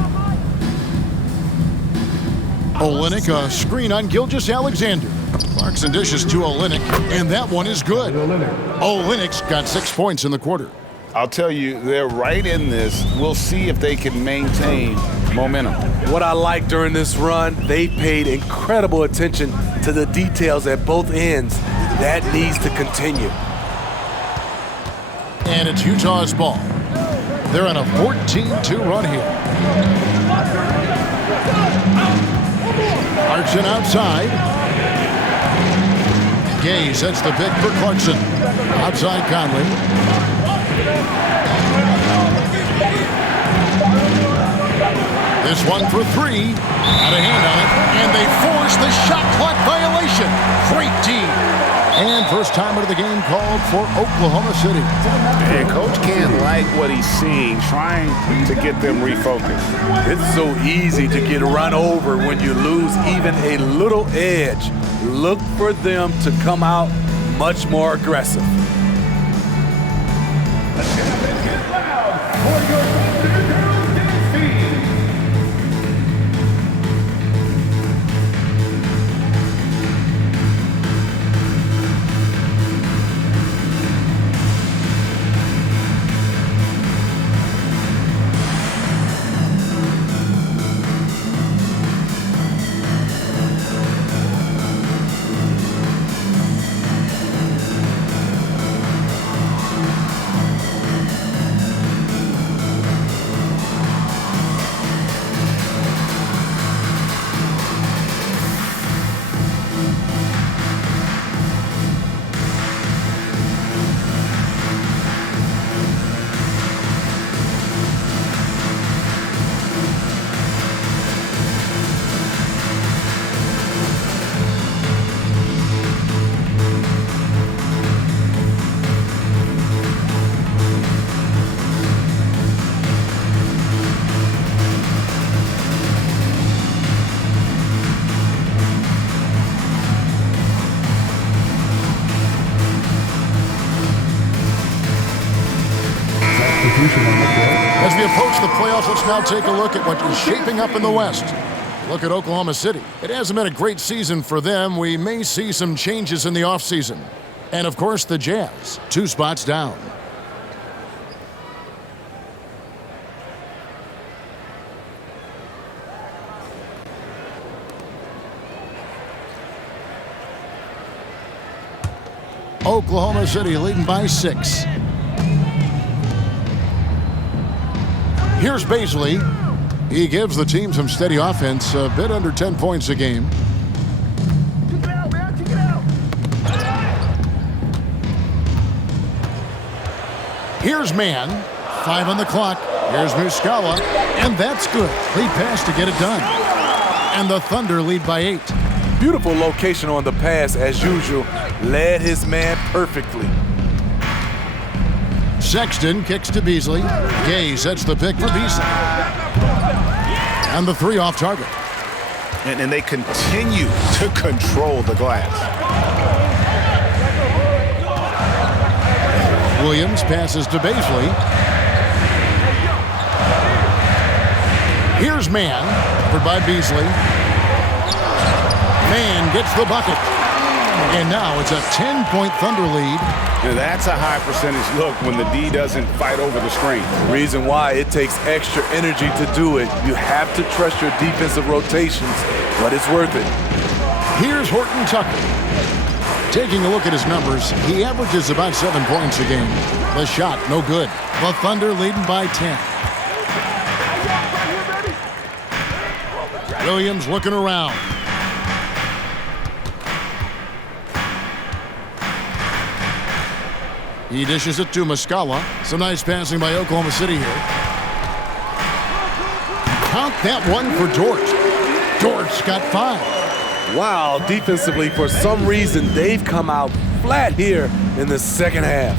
Olynyk, a screen on Gilgeous-Alexander. Clarkson dishes to Olynyk, and that one is good. Olynyk's got 6 points in the quarter. I'll tell you, they're right in this. We'll see if they can maintain momentum. What I like during this run, they paid incredible attention to the details at both ends. That needs to continue. And it's Utah's ball. They're on a 14-2 run here. Clarkson outside. Gay sets the pick for Clarkson. Outside Conley. This one for 3. Got a hand on it. And they force the shot clock violation. Great team. And first time out of the game called for Oklahoma City. And Coach can't like what he's seeing, trying to get them refocused. It's so easy to get run over when you lose even a little edge. Look for them to come out much more aggressive. As we approach the playoffs, let's now take a look at what is shaping up in the West. Look at Oklahoma City. It hasn't been a great season for them. We may see some changes in the offseason. And, of course, the Jazz, 2 spots down. Oklahoma City leading by 6. Here's Baisley. He gives the team some steady offense, a bit under 10 points a game. Here's Mann. 5 on the clock. Here's Muscala. And that's good. Lead pass to get it done. And the Thunder lead by 8. Beautiful location on the pass, as usual. Led his man perfectly. Sexton kicks to Beasley. Gay sets the pick for Beasley. And the 3 off target. And they continue to control the glass. Williams passes to Baisley. Here's Mann, covered by Beasley. Mann gets the bucket. And now it's a 10-point Thunder lead. Now that's a high percentage look when the D doesn't fight over the screen. Reason why it takes extra energy to do it. You have to trust your defensive rotations, but it's worth it. Here's Horton Tucker. Taking a look at his numbers, he averages about 7 points a game. The shot, no good. The Thunder leading by 10. Williams looking around. He dishes it to Muscala. Some nice passing by Oklahoma City here. Count that one for Dort. Dort's got 5. Wow, defensively, for some reason, they've come out flat here in the second half.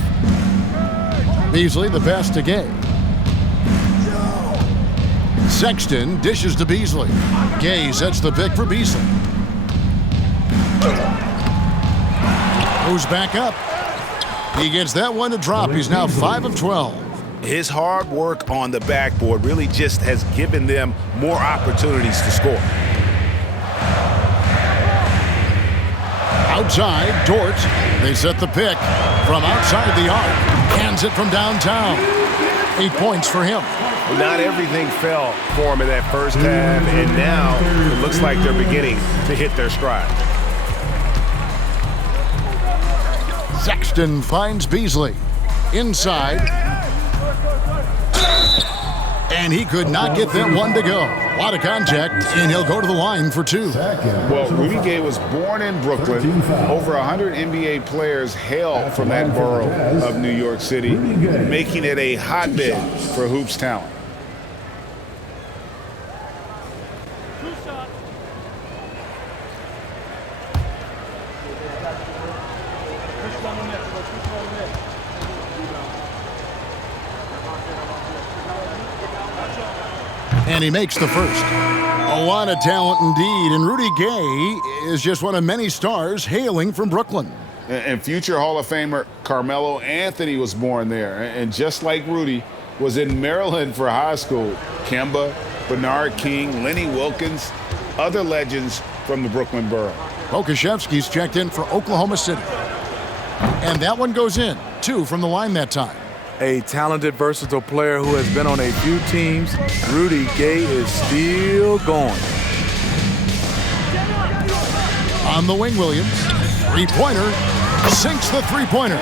Beasley, the pass to Gay. Sexton dishes to Beasley. Gay sets the pick for Beasley. Moves back up. He gets that one to drop. He's now 5 of 12. His hard work on the backboard really just has given them more opportunities to score. Outside, Dort. They set the pick from outside the arc. Hands it from downtown. 8 points for him. Not everything fell for him in that first half, and now it looks like they're beginning to hit their stride. Sexton finds Beasley. Inside. And he could not get that one to go. A lot of contact, and he'll go to the line for 2. Well, Rudy Gay was born in Brooklyn. Over 100 NBA players hail from that borough of New York City, making it a hotbed for hoops talent. And he makes the first. A lot of talent indeed, and Rudy Gay is just one of many stars hailing from Brooklyn. And future Hall of Famer Carmelo Anthony was born there, and just like Rudy, was in Maryland for high school. Kemba, Bernard King, Lenny Wilkins, other legends from the Brooklyn borough. Okashevsky's checked in for Oklahoma City. And that one goes in. 2 from the line that time. A talented, versatile player who has been on a few teams. Rudy Gay is still going. On the wing, Williams. 3-pointer. Sinks the 3-pointer.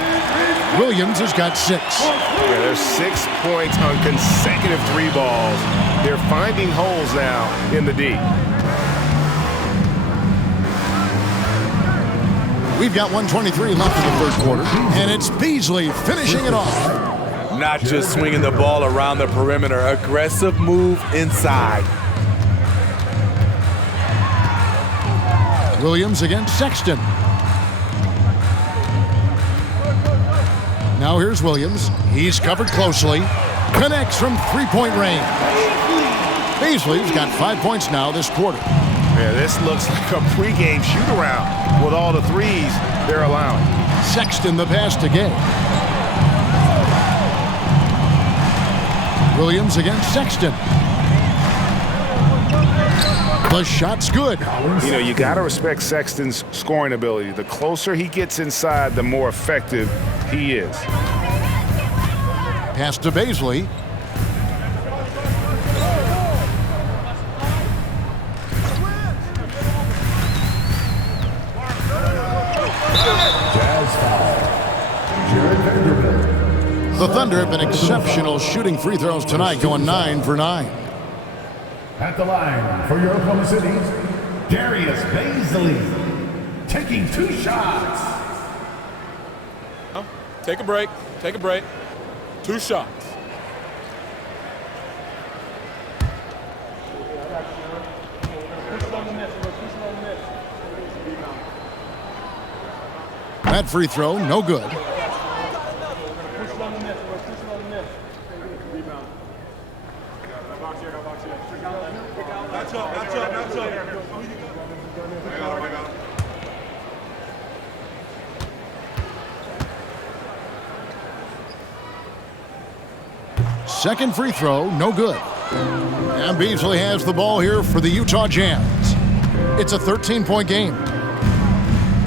Williams has got 6. Yeah, there's 6 points on consecutive 3 balls. They're finding holes now in the D. We've got 1:23 left in the third quarter, and it's Beasley finishing it off. Not just swinging the ball around the perimeter, aggressive move inside. Williams against Sexton. Now here's Williams. He's covered closely. Connects from 3-point range. Beasley's got 5 points now this quarter. Yeah, this looks like a pregame shoot-around with all the threes they're allowing. Sexton the pass to Gay. Williams against Sexton. The shot's good. You know, you got to respect Sexton's scoring ability. The closer he gets inside, the more effective he is. Pass to Baisley. Jazz foul. Jared Vanderbilt. The Thunder have been exceptional shooting free throws tonight, going 9 for 9. At the line for your Oklahoma City, Darius Baisley. Taking 2 shots. Take a break. Take a break. 2 shots. That free throw, no good. Second free throw, no good. And Beasley has the ball here for the Utah Jazz. It's a 13-point game.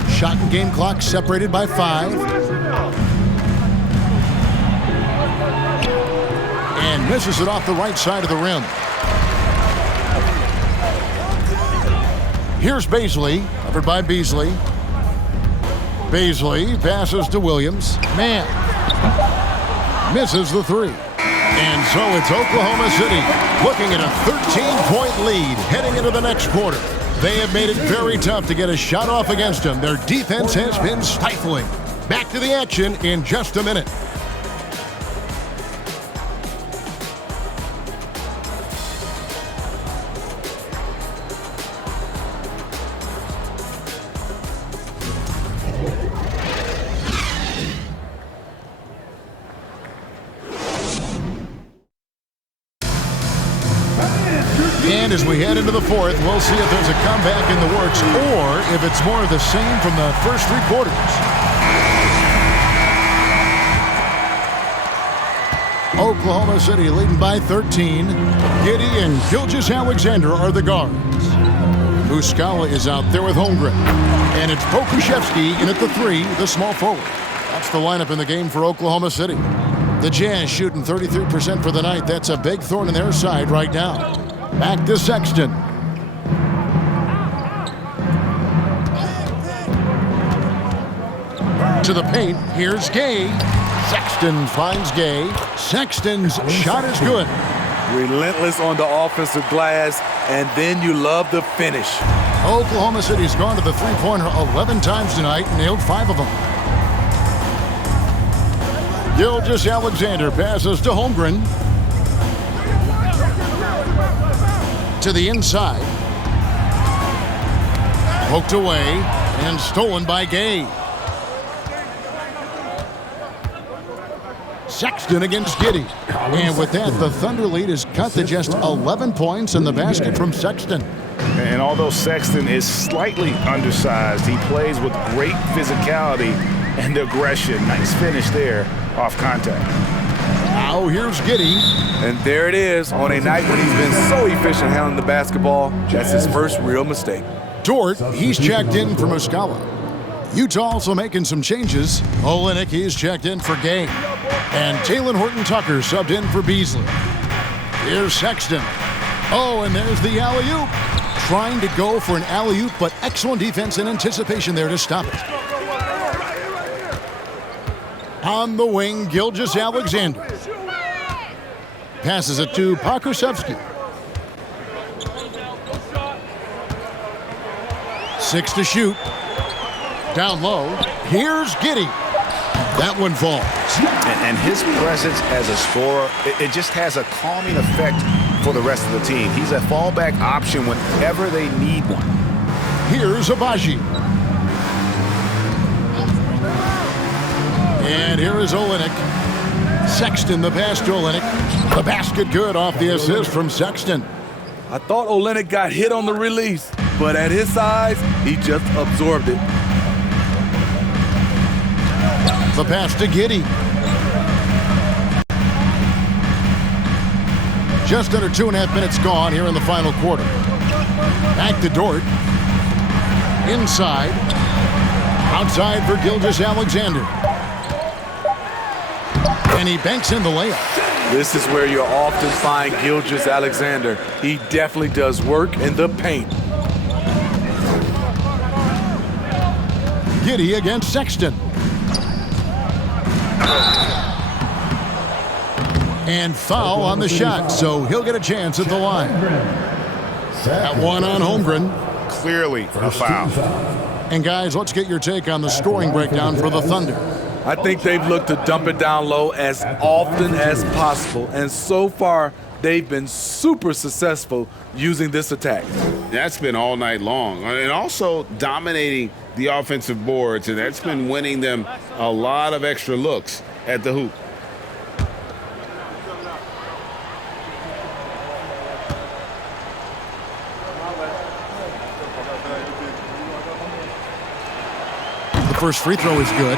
Shot and game clock separated by 5. And misses it off the right side of the rim. Here's Baisley, covered by Beasley. Baisley passes to Williams. Man, misses the 3. And so it's Oklahoma City looking at a 13-point lead heading into the next quarter. They have made it very tough to get a shot off against them. Their defense has been stifling. Back to the action in just a minute. And as we head into the fourth, we'll see if there's a comeback in the works or if it's more of the same from the first 3 quarters. Oklahoma City leading by 13. Giddey and Gilgeous-Alexander are the guards. Muscala is out there with Holmgren. And it's Pokusevski in at the 3, the small forward. That's the lineup in the game for Oklahoma City. The Jazz shooting 33% for the night. That's a big thorn in their side right now. Back to Sexton. To the paint. Here's Gay. Sexton finds Gay. Sexton's shot is good. Relentless on the offensive glass, and then you love the finish. Oklahoma City's gone to the three-pointer 11 times tonight, nailed 5 of them. Gilgeous-Alexander passes to Holmgren. To the inside. Poked away and stolen by Gay. Sexton against Giddey. And with that, the Thunder lead is cut to just 11 points in the basket from Sexton. And although Sexton is slightly undersized, he plays with great physicality and aggression. Nice finish there off contact. Now here's Giddey. And there it is on a night when he's been so efficient handling the basketball. That's his first real mistake. Dort, he's checked in for Muscala. Utah also making some changes. Olynyk, he's checked in for Gay. And Talen Horton-Tucker subbed in for Beasley. Here's Sexton. Oh, and there's the alley-oop. Trying to go for an alley-oop, but excellent defense and anticipation there to stop it. On the wing, Gilgeous-Alexander. Passes it to Pokusevski. 6 to shoot. Down low. Here's Giddey. That one falls. And his presence as a scorer, it just has a calming effect for the rest of the team. He's a fallback option whenever they need one. Here's Abaji. And here is Olynyk. Sexton, the pass to Olynyk. The basket good off the assist from Sexton. I thought Olynyk got hit on the release, but at his size, he just absorbed it. The pass to Giddey. Just under 2.5 minutes gone here in the final quarter. Back to Dort. Inside. Outside for Gilgeous-Alexander. And he banks in the layup. This is where you'll often find Gilgeous-Alexander. He definitely does work in the paint. Giddey against Sexton. And foul on the shot, so he'll get a chance at the line. That one on Holmgren. Clearly a foul. And guys, let's get your take on the scoring breakdown for the Thunder. I think they've looked to dump it down low as often as possible, and so far they've been super successful using this attack. That's been all night long, and also dominating the offensive boards, and that's been winning them a lot of extra looks at the hoop. The first free throw is good.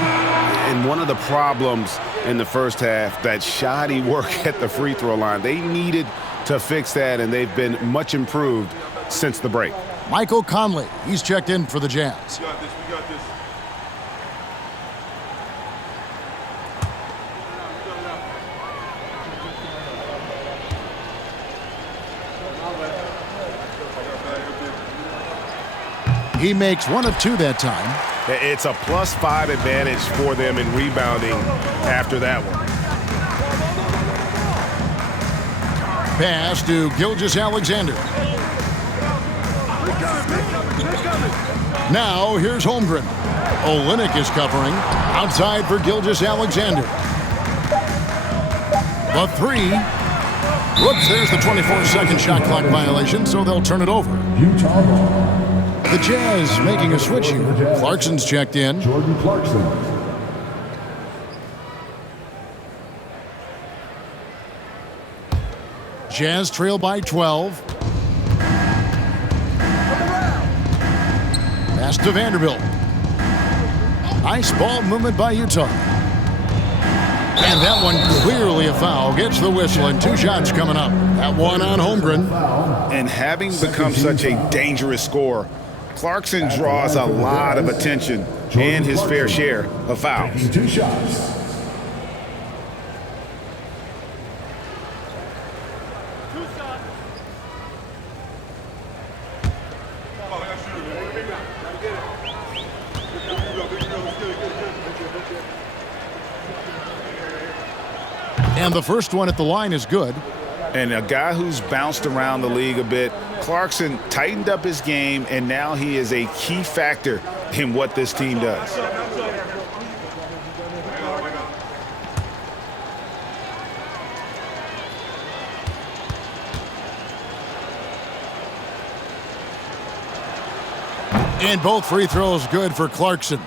And one of the problems in the first half, that shoddy work at the free throw line. They needed to fix that, and they've been much improved since the break. Michael Conley, he's checked in for the Jazz. We got this. He makes 1 of 2 that time. It's a +5 advantage for them in rebounding after that one. Pass to Gilgeous-Alexander. Now here's Holmgren. Olynyk is covering. Outside for Gilgeous-Alexander. The 3. Whoops, there's the 24-second shot clock violation, so they'll turn it over. Utah ball. The Jazz making a switch here. Clarkson's checked in. Jordan Clarkson. Jazz trail by 12. Pass to Vanderbilt. Nice ball movement by Utah. And that one clearly a foul. Gets the whistle, and 2 shots coming up. That one on Holmgren. And having become such a dangerous scorer, Clarkson draws a lot of attention and his fair share of fouls. 2 shots. And the first one at the line is good. And a guy who's bounced around the league a bit, Clarkson tightened up his game, and now he is a key factor in what this team does. And both free throws good for Clarkson.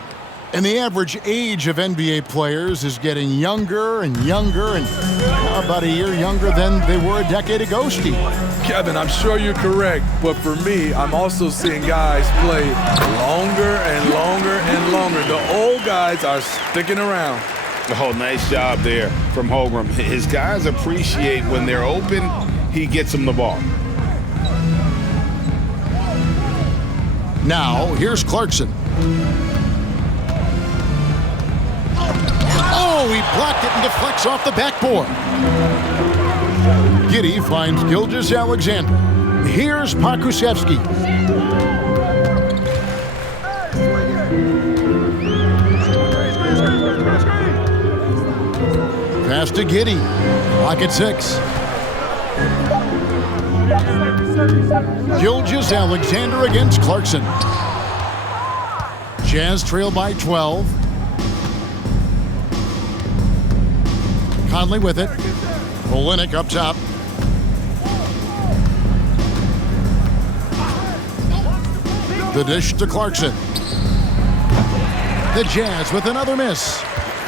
And the average age of NBA players is getting younger and younger, and about a year younger than they were a decade ago, Steve. Kevin, I'm sure you're correct, but for me, I'm also seeing guys play longer and longer and longer. The old guys are sticking around. Oh, nice job there from Holmgren. His guys appreciate when they're open, he gets them the ball. Now, here's Clarkson. Oh, he blocked it and deflects off the backboard. Giddey finds Gilgeous-Alexander. Here's Pakusevsky. Pass to Giddey. Clock at 6. Gilgeous-Alexander against Clarkson. Jazz trail by 12. Conley with it. Olynyk up top. The dish to Clarkson. The Jazz with another miss.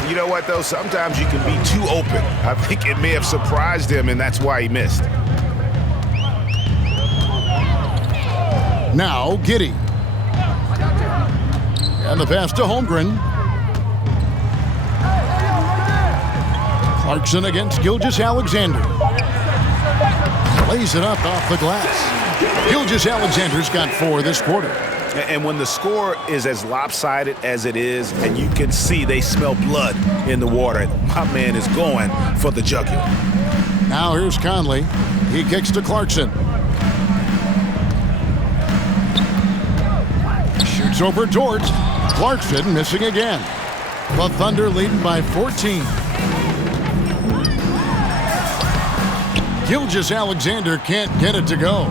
You know what, though? Sometimes you can be too open. I think it may have surprised him, and that's why he missed. Now, Giddey. And the pass to Holmgren. Clarkson against Gilgeous-Alexander. lays it up off the glass. Gilgeous-Alexander's got 4 this quarter. And when the score is as lopsided as it is, and you can see they smell blood in the water, my man is going for the jugular. Now here's Conley. He kicks to Clarkson. Shoots over Dort. Clarkson missing again. The Thunder leading by 14. Gilgeous-Alexander can't get it to go.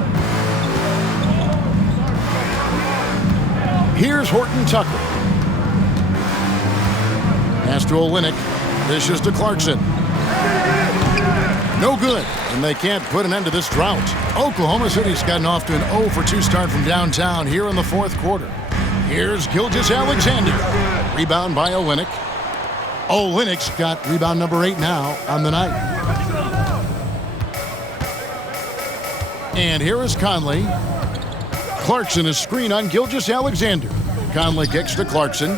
Here's Horton Tucker. Pass to Olynyk. Dishes to Clarkson. No good, and they can't put an end to this drought. Oklahoma City's gotten off to an 0-for-2 start from downtown here in the fourth quarter. Here's Gilgeous-Alexander. Rebound by Olynyk. Olynyk's got rebound number 8 now on the night. And here is Conley. Clarkson is screen on Gilgeous-Alexander. Conley kicks to Clarkson.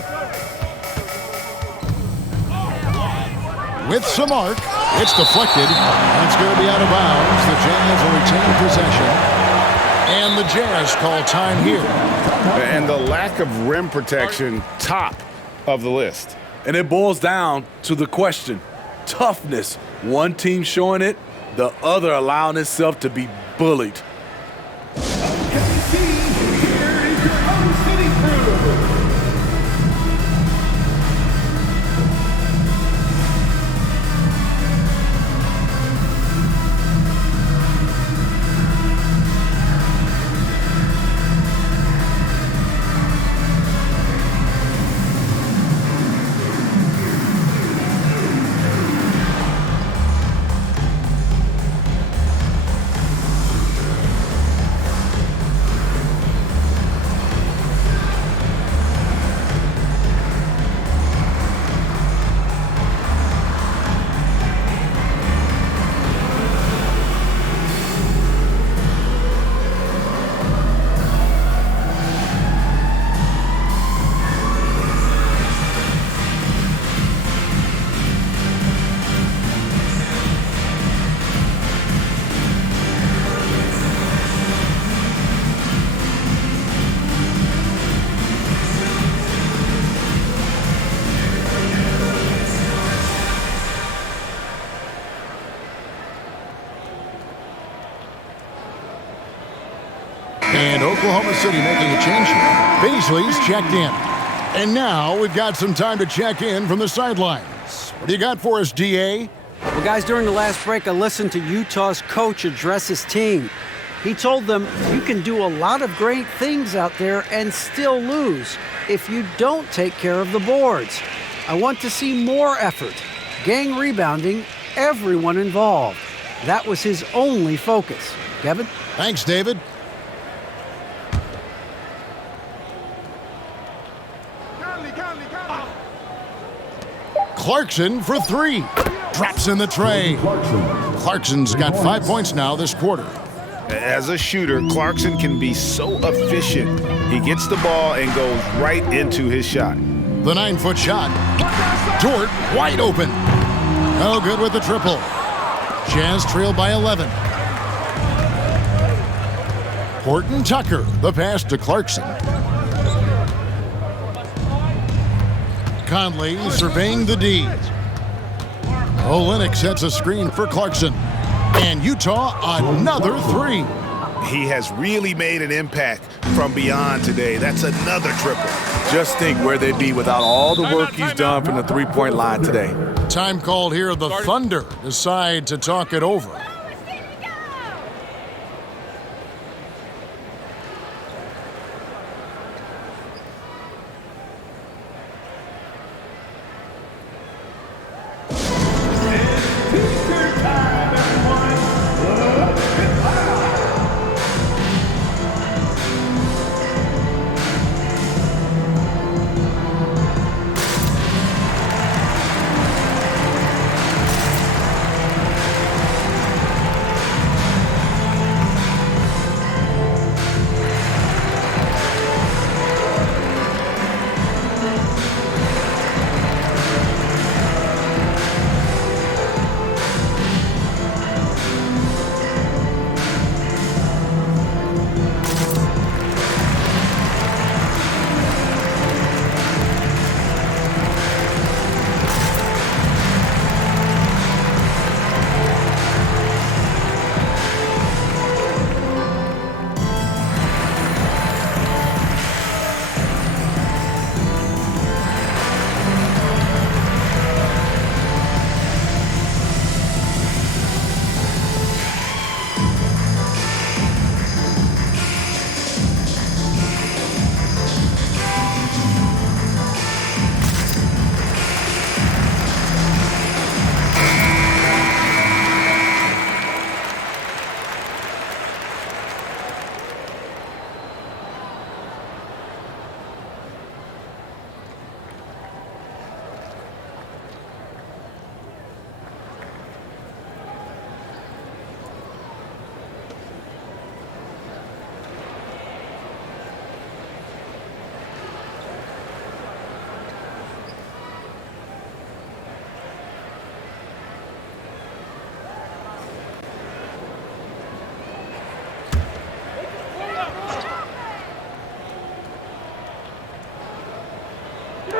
With some arc. It's deflected. It's going to be out of bounds. The Jazz will retain possession. And the Jazz call time here. And the lack of rim protection, top of the list. And it boils down to the question, toughness. One team showing it, the other allowing itself to be bullied. And Oklahoma City making a change here. Beasley's checked in. And now we've got some time to check in from the sidelines. What do you got for us, DA? Well, guys, during the last break, I listened to Utah's coach address his team. He told them, you can do a lot of great things out there and still lose if you don't take care of the boards. I want to see more effort, gang rebounding, everyone involved. That was his only focus. Kevin? Thanks, David. Clarkson for 3. Drops in the tray. Clarkson's got 5 points now this quarter. As a shooter, Clarkson can be so efficient. He gets the ball and goes right into his shot. The 9-foot shot. Dort wide open. No good with the triple. Jazz trail by 11. Horton Tucker, the pass to Clarkson. Conley surveying the D. Olynyk sets a screen for Clarkson. And Utah another 3. He has really made an impact from beyond today. That's another triple. Just think where they'd be without all the work he's done from the three-point line today. Time called here. The Thunder decide to talk it over.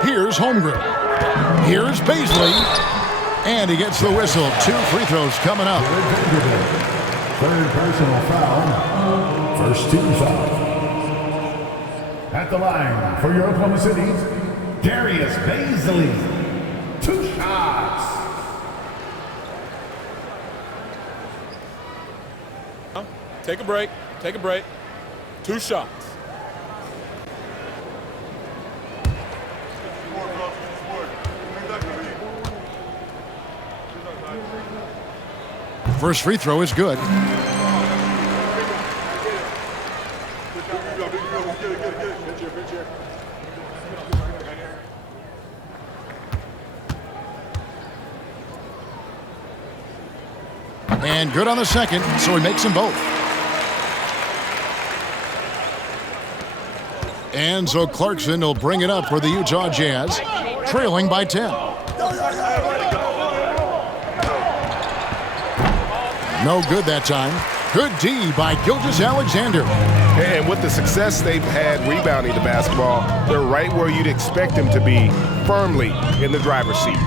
Here's Holmgren. Here's Baisley. And he gets the whistle. 2 free throws coming up. Third personal foul. First team foul. At the line for your Oklahoma City, Darius Baisley. 2 shots. Take a break. Take a break. 2 shots. First free throw is good. And good on the second, so he makes them both. And so Clarkson will bring it up for the Utah Jazz, trailing by 10. No good that time. Good D by Gilgeous-Alexander. And with the success they've had rebounding the basketball, they're right where you'd expect them to be, firmly in the driver's seat.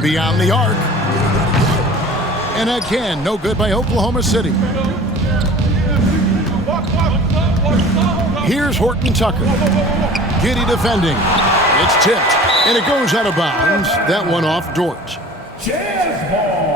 Beyond the arc. And again, no good by Oklahoma City. Here's Horton Tucker. Giddy defending. It's tipped, and it goes out of bounds. That one off Dort. Jazz ball.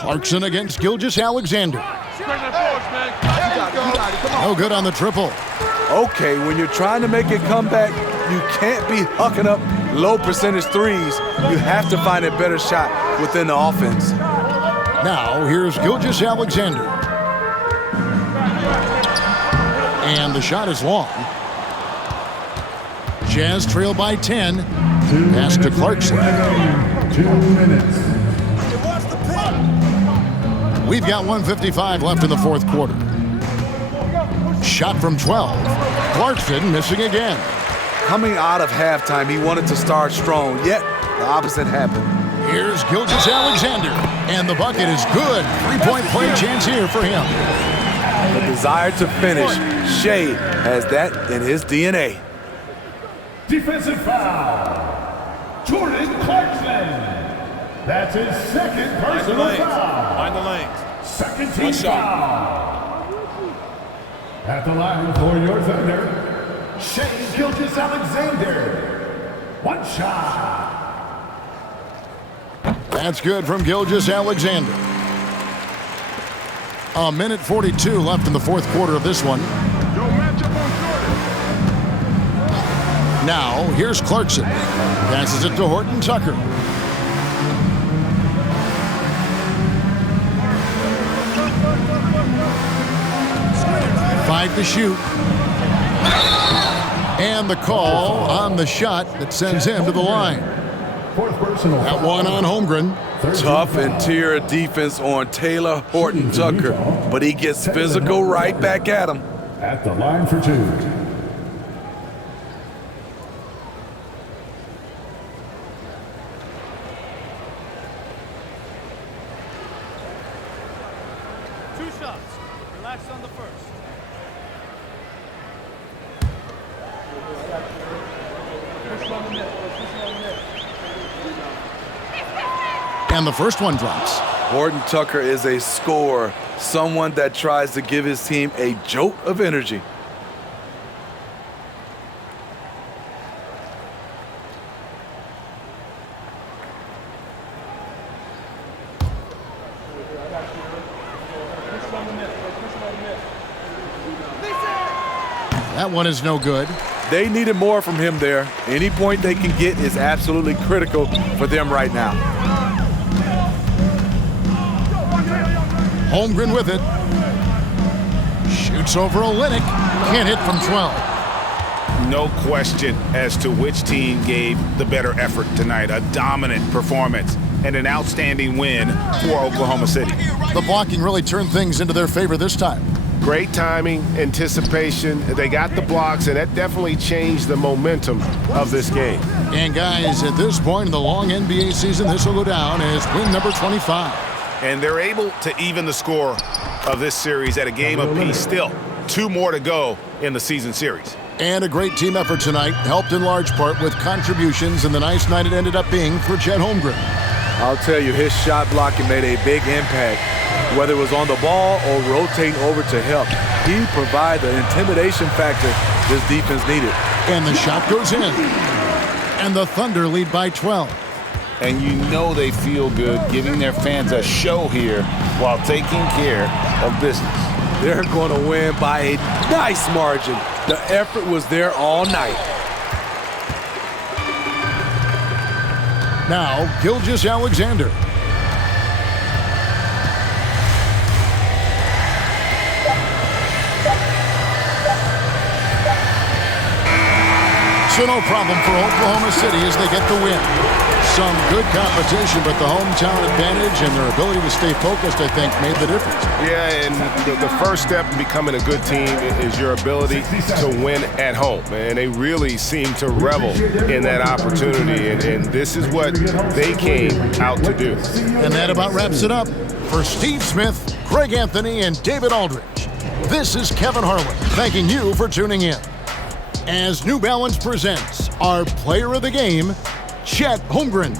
Clarkson against Gilgeous-Alexander. No good on the triple. Okay, when you're trying to make it come back, you can't be hucking up low percentage threes. You have to find a better shot within the offense. Now, here's Gilgeous-Alexander. And the shot is long. Jazz trail by 10. Pass to Clarkson. 2 minutes. We've got 1:55 left in the fourth quarter. Shot from 12. Clarkson missing again. Coming out of halftime, he wanted to start strong, yet the opposite happened. Here's Gilgeous-Alexander, and the bucket is good. 3-point play chance here for him. The desire to finish. Shea has that in his DNA. Defensive foul. Jordan Clarkson. That's his second personal foul. Find the lanes. Second team foul. At the line for your Thunder, Shea Gilgeous-Alexander. 1 shot. That's good from Gilgeous-Alexander. 1:42 left in the fourth quarter of this one. Now, here's Clarkson. Passes it to Horton Tucker. Five to shoot. And the call on the shot that sends him to the line. That one on Holmgren. Tough interior defense on Taylor Horton Tucker, but he gets physical right back at him. At the line for 2. On the first. And the first one drops. Horton Tucker is a scorer, someone that tries to give his team a jolt of energy. That one is no good. They needed more from him there. Any point they can get is absolutely critical for them right now. Holmgren with it. Shoots over Olynyk. Can't hit from 12. No question as to which team gave the better effort tonight. A dominant performance and an outstanding win for Oklahoma City. The blocking really turned things into their favor this time. Great timing, anticipation. They got the blocks, and that definitely changed the momentum of this game. And guys, at this point in the long NBA season, this will go down as win number 25. And they're able to even the score of this series at a game apiece. Still, 2 more to go in the season series. And a great team effort tonight, helped in large part with contributions, and the nice night it ended up being for Chet Holmgren. I'll tell you, his shot blocking made a big impact. Whether it was on the ball or rotating over to help, he provided the intimidation factor this defense needed. And the shot goes in. And the Thunder lead by 12. And you know they feel good giving their fans a show here while taking care of business. They're going to win by a nice margin. The effort was there all night. Now, Gilgeous-Alexander. So no problem for Oklahoma City as they get the win. Some good competition, but the hometown advantage and their ability to stay focused, I think, made the difference. Yeah, and the first step in becoming a good team is your ability to win at home. And they really seem to revel in that opportunity, and this is what they came out to do. And that about wraps it up. For Steve Smith, Craig Anthony, and David Aldridge, this is Kevin Harlan thanking you for tuning in. As New Balance presents our player of the game, Chet Holmgren.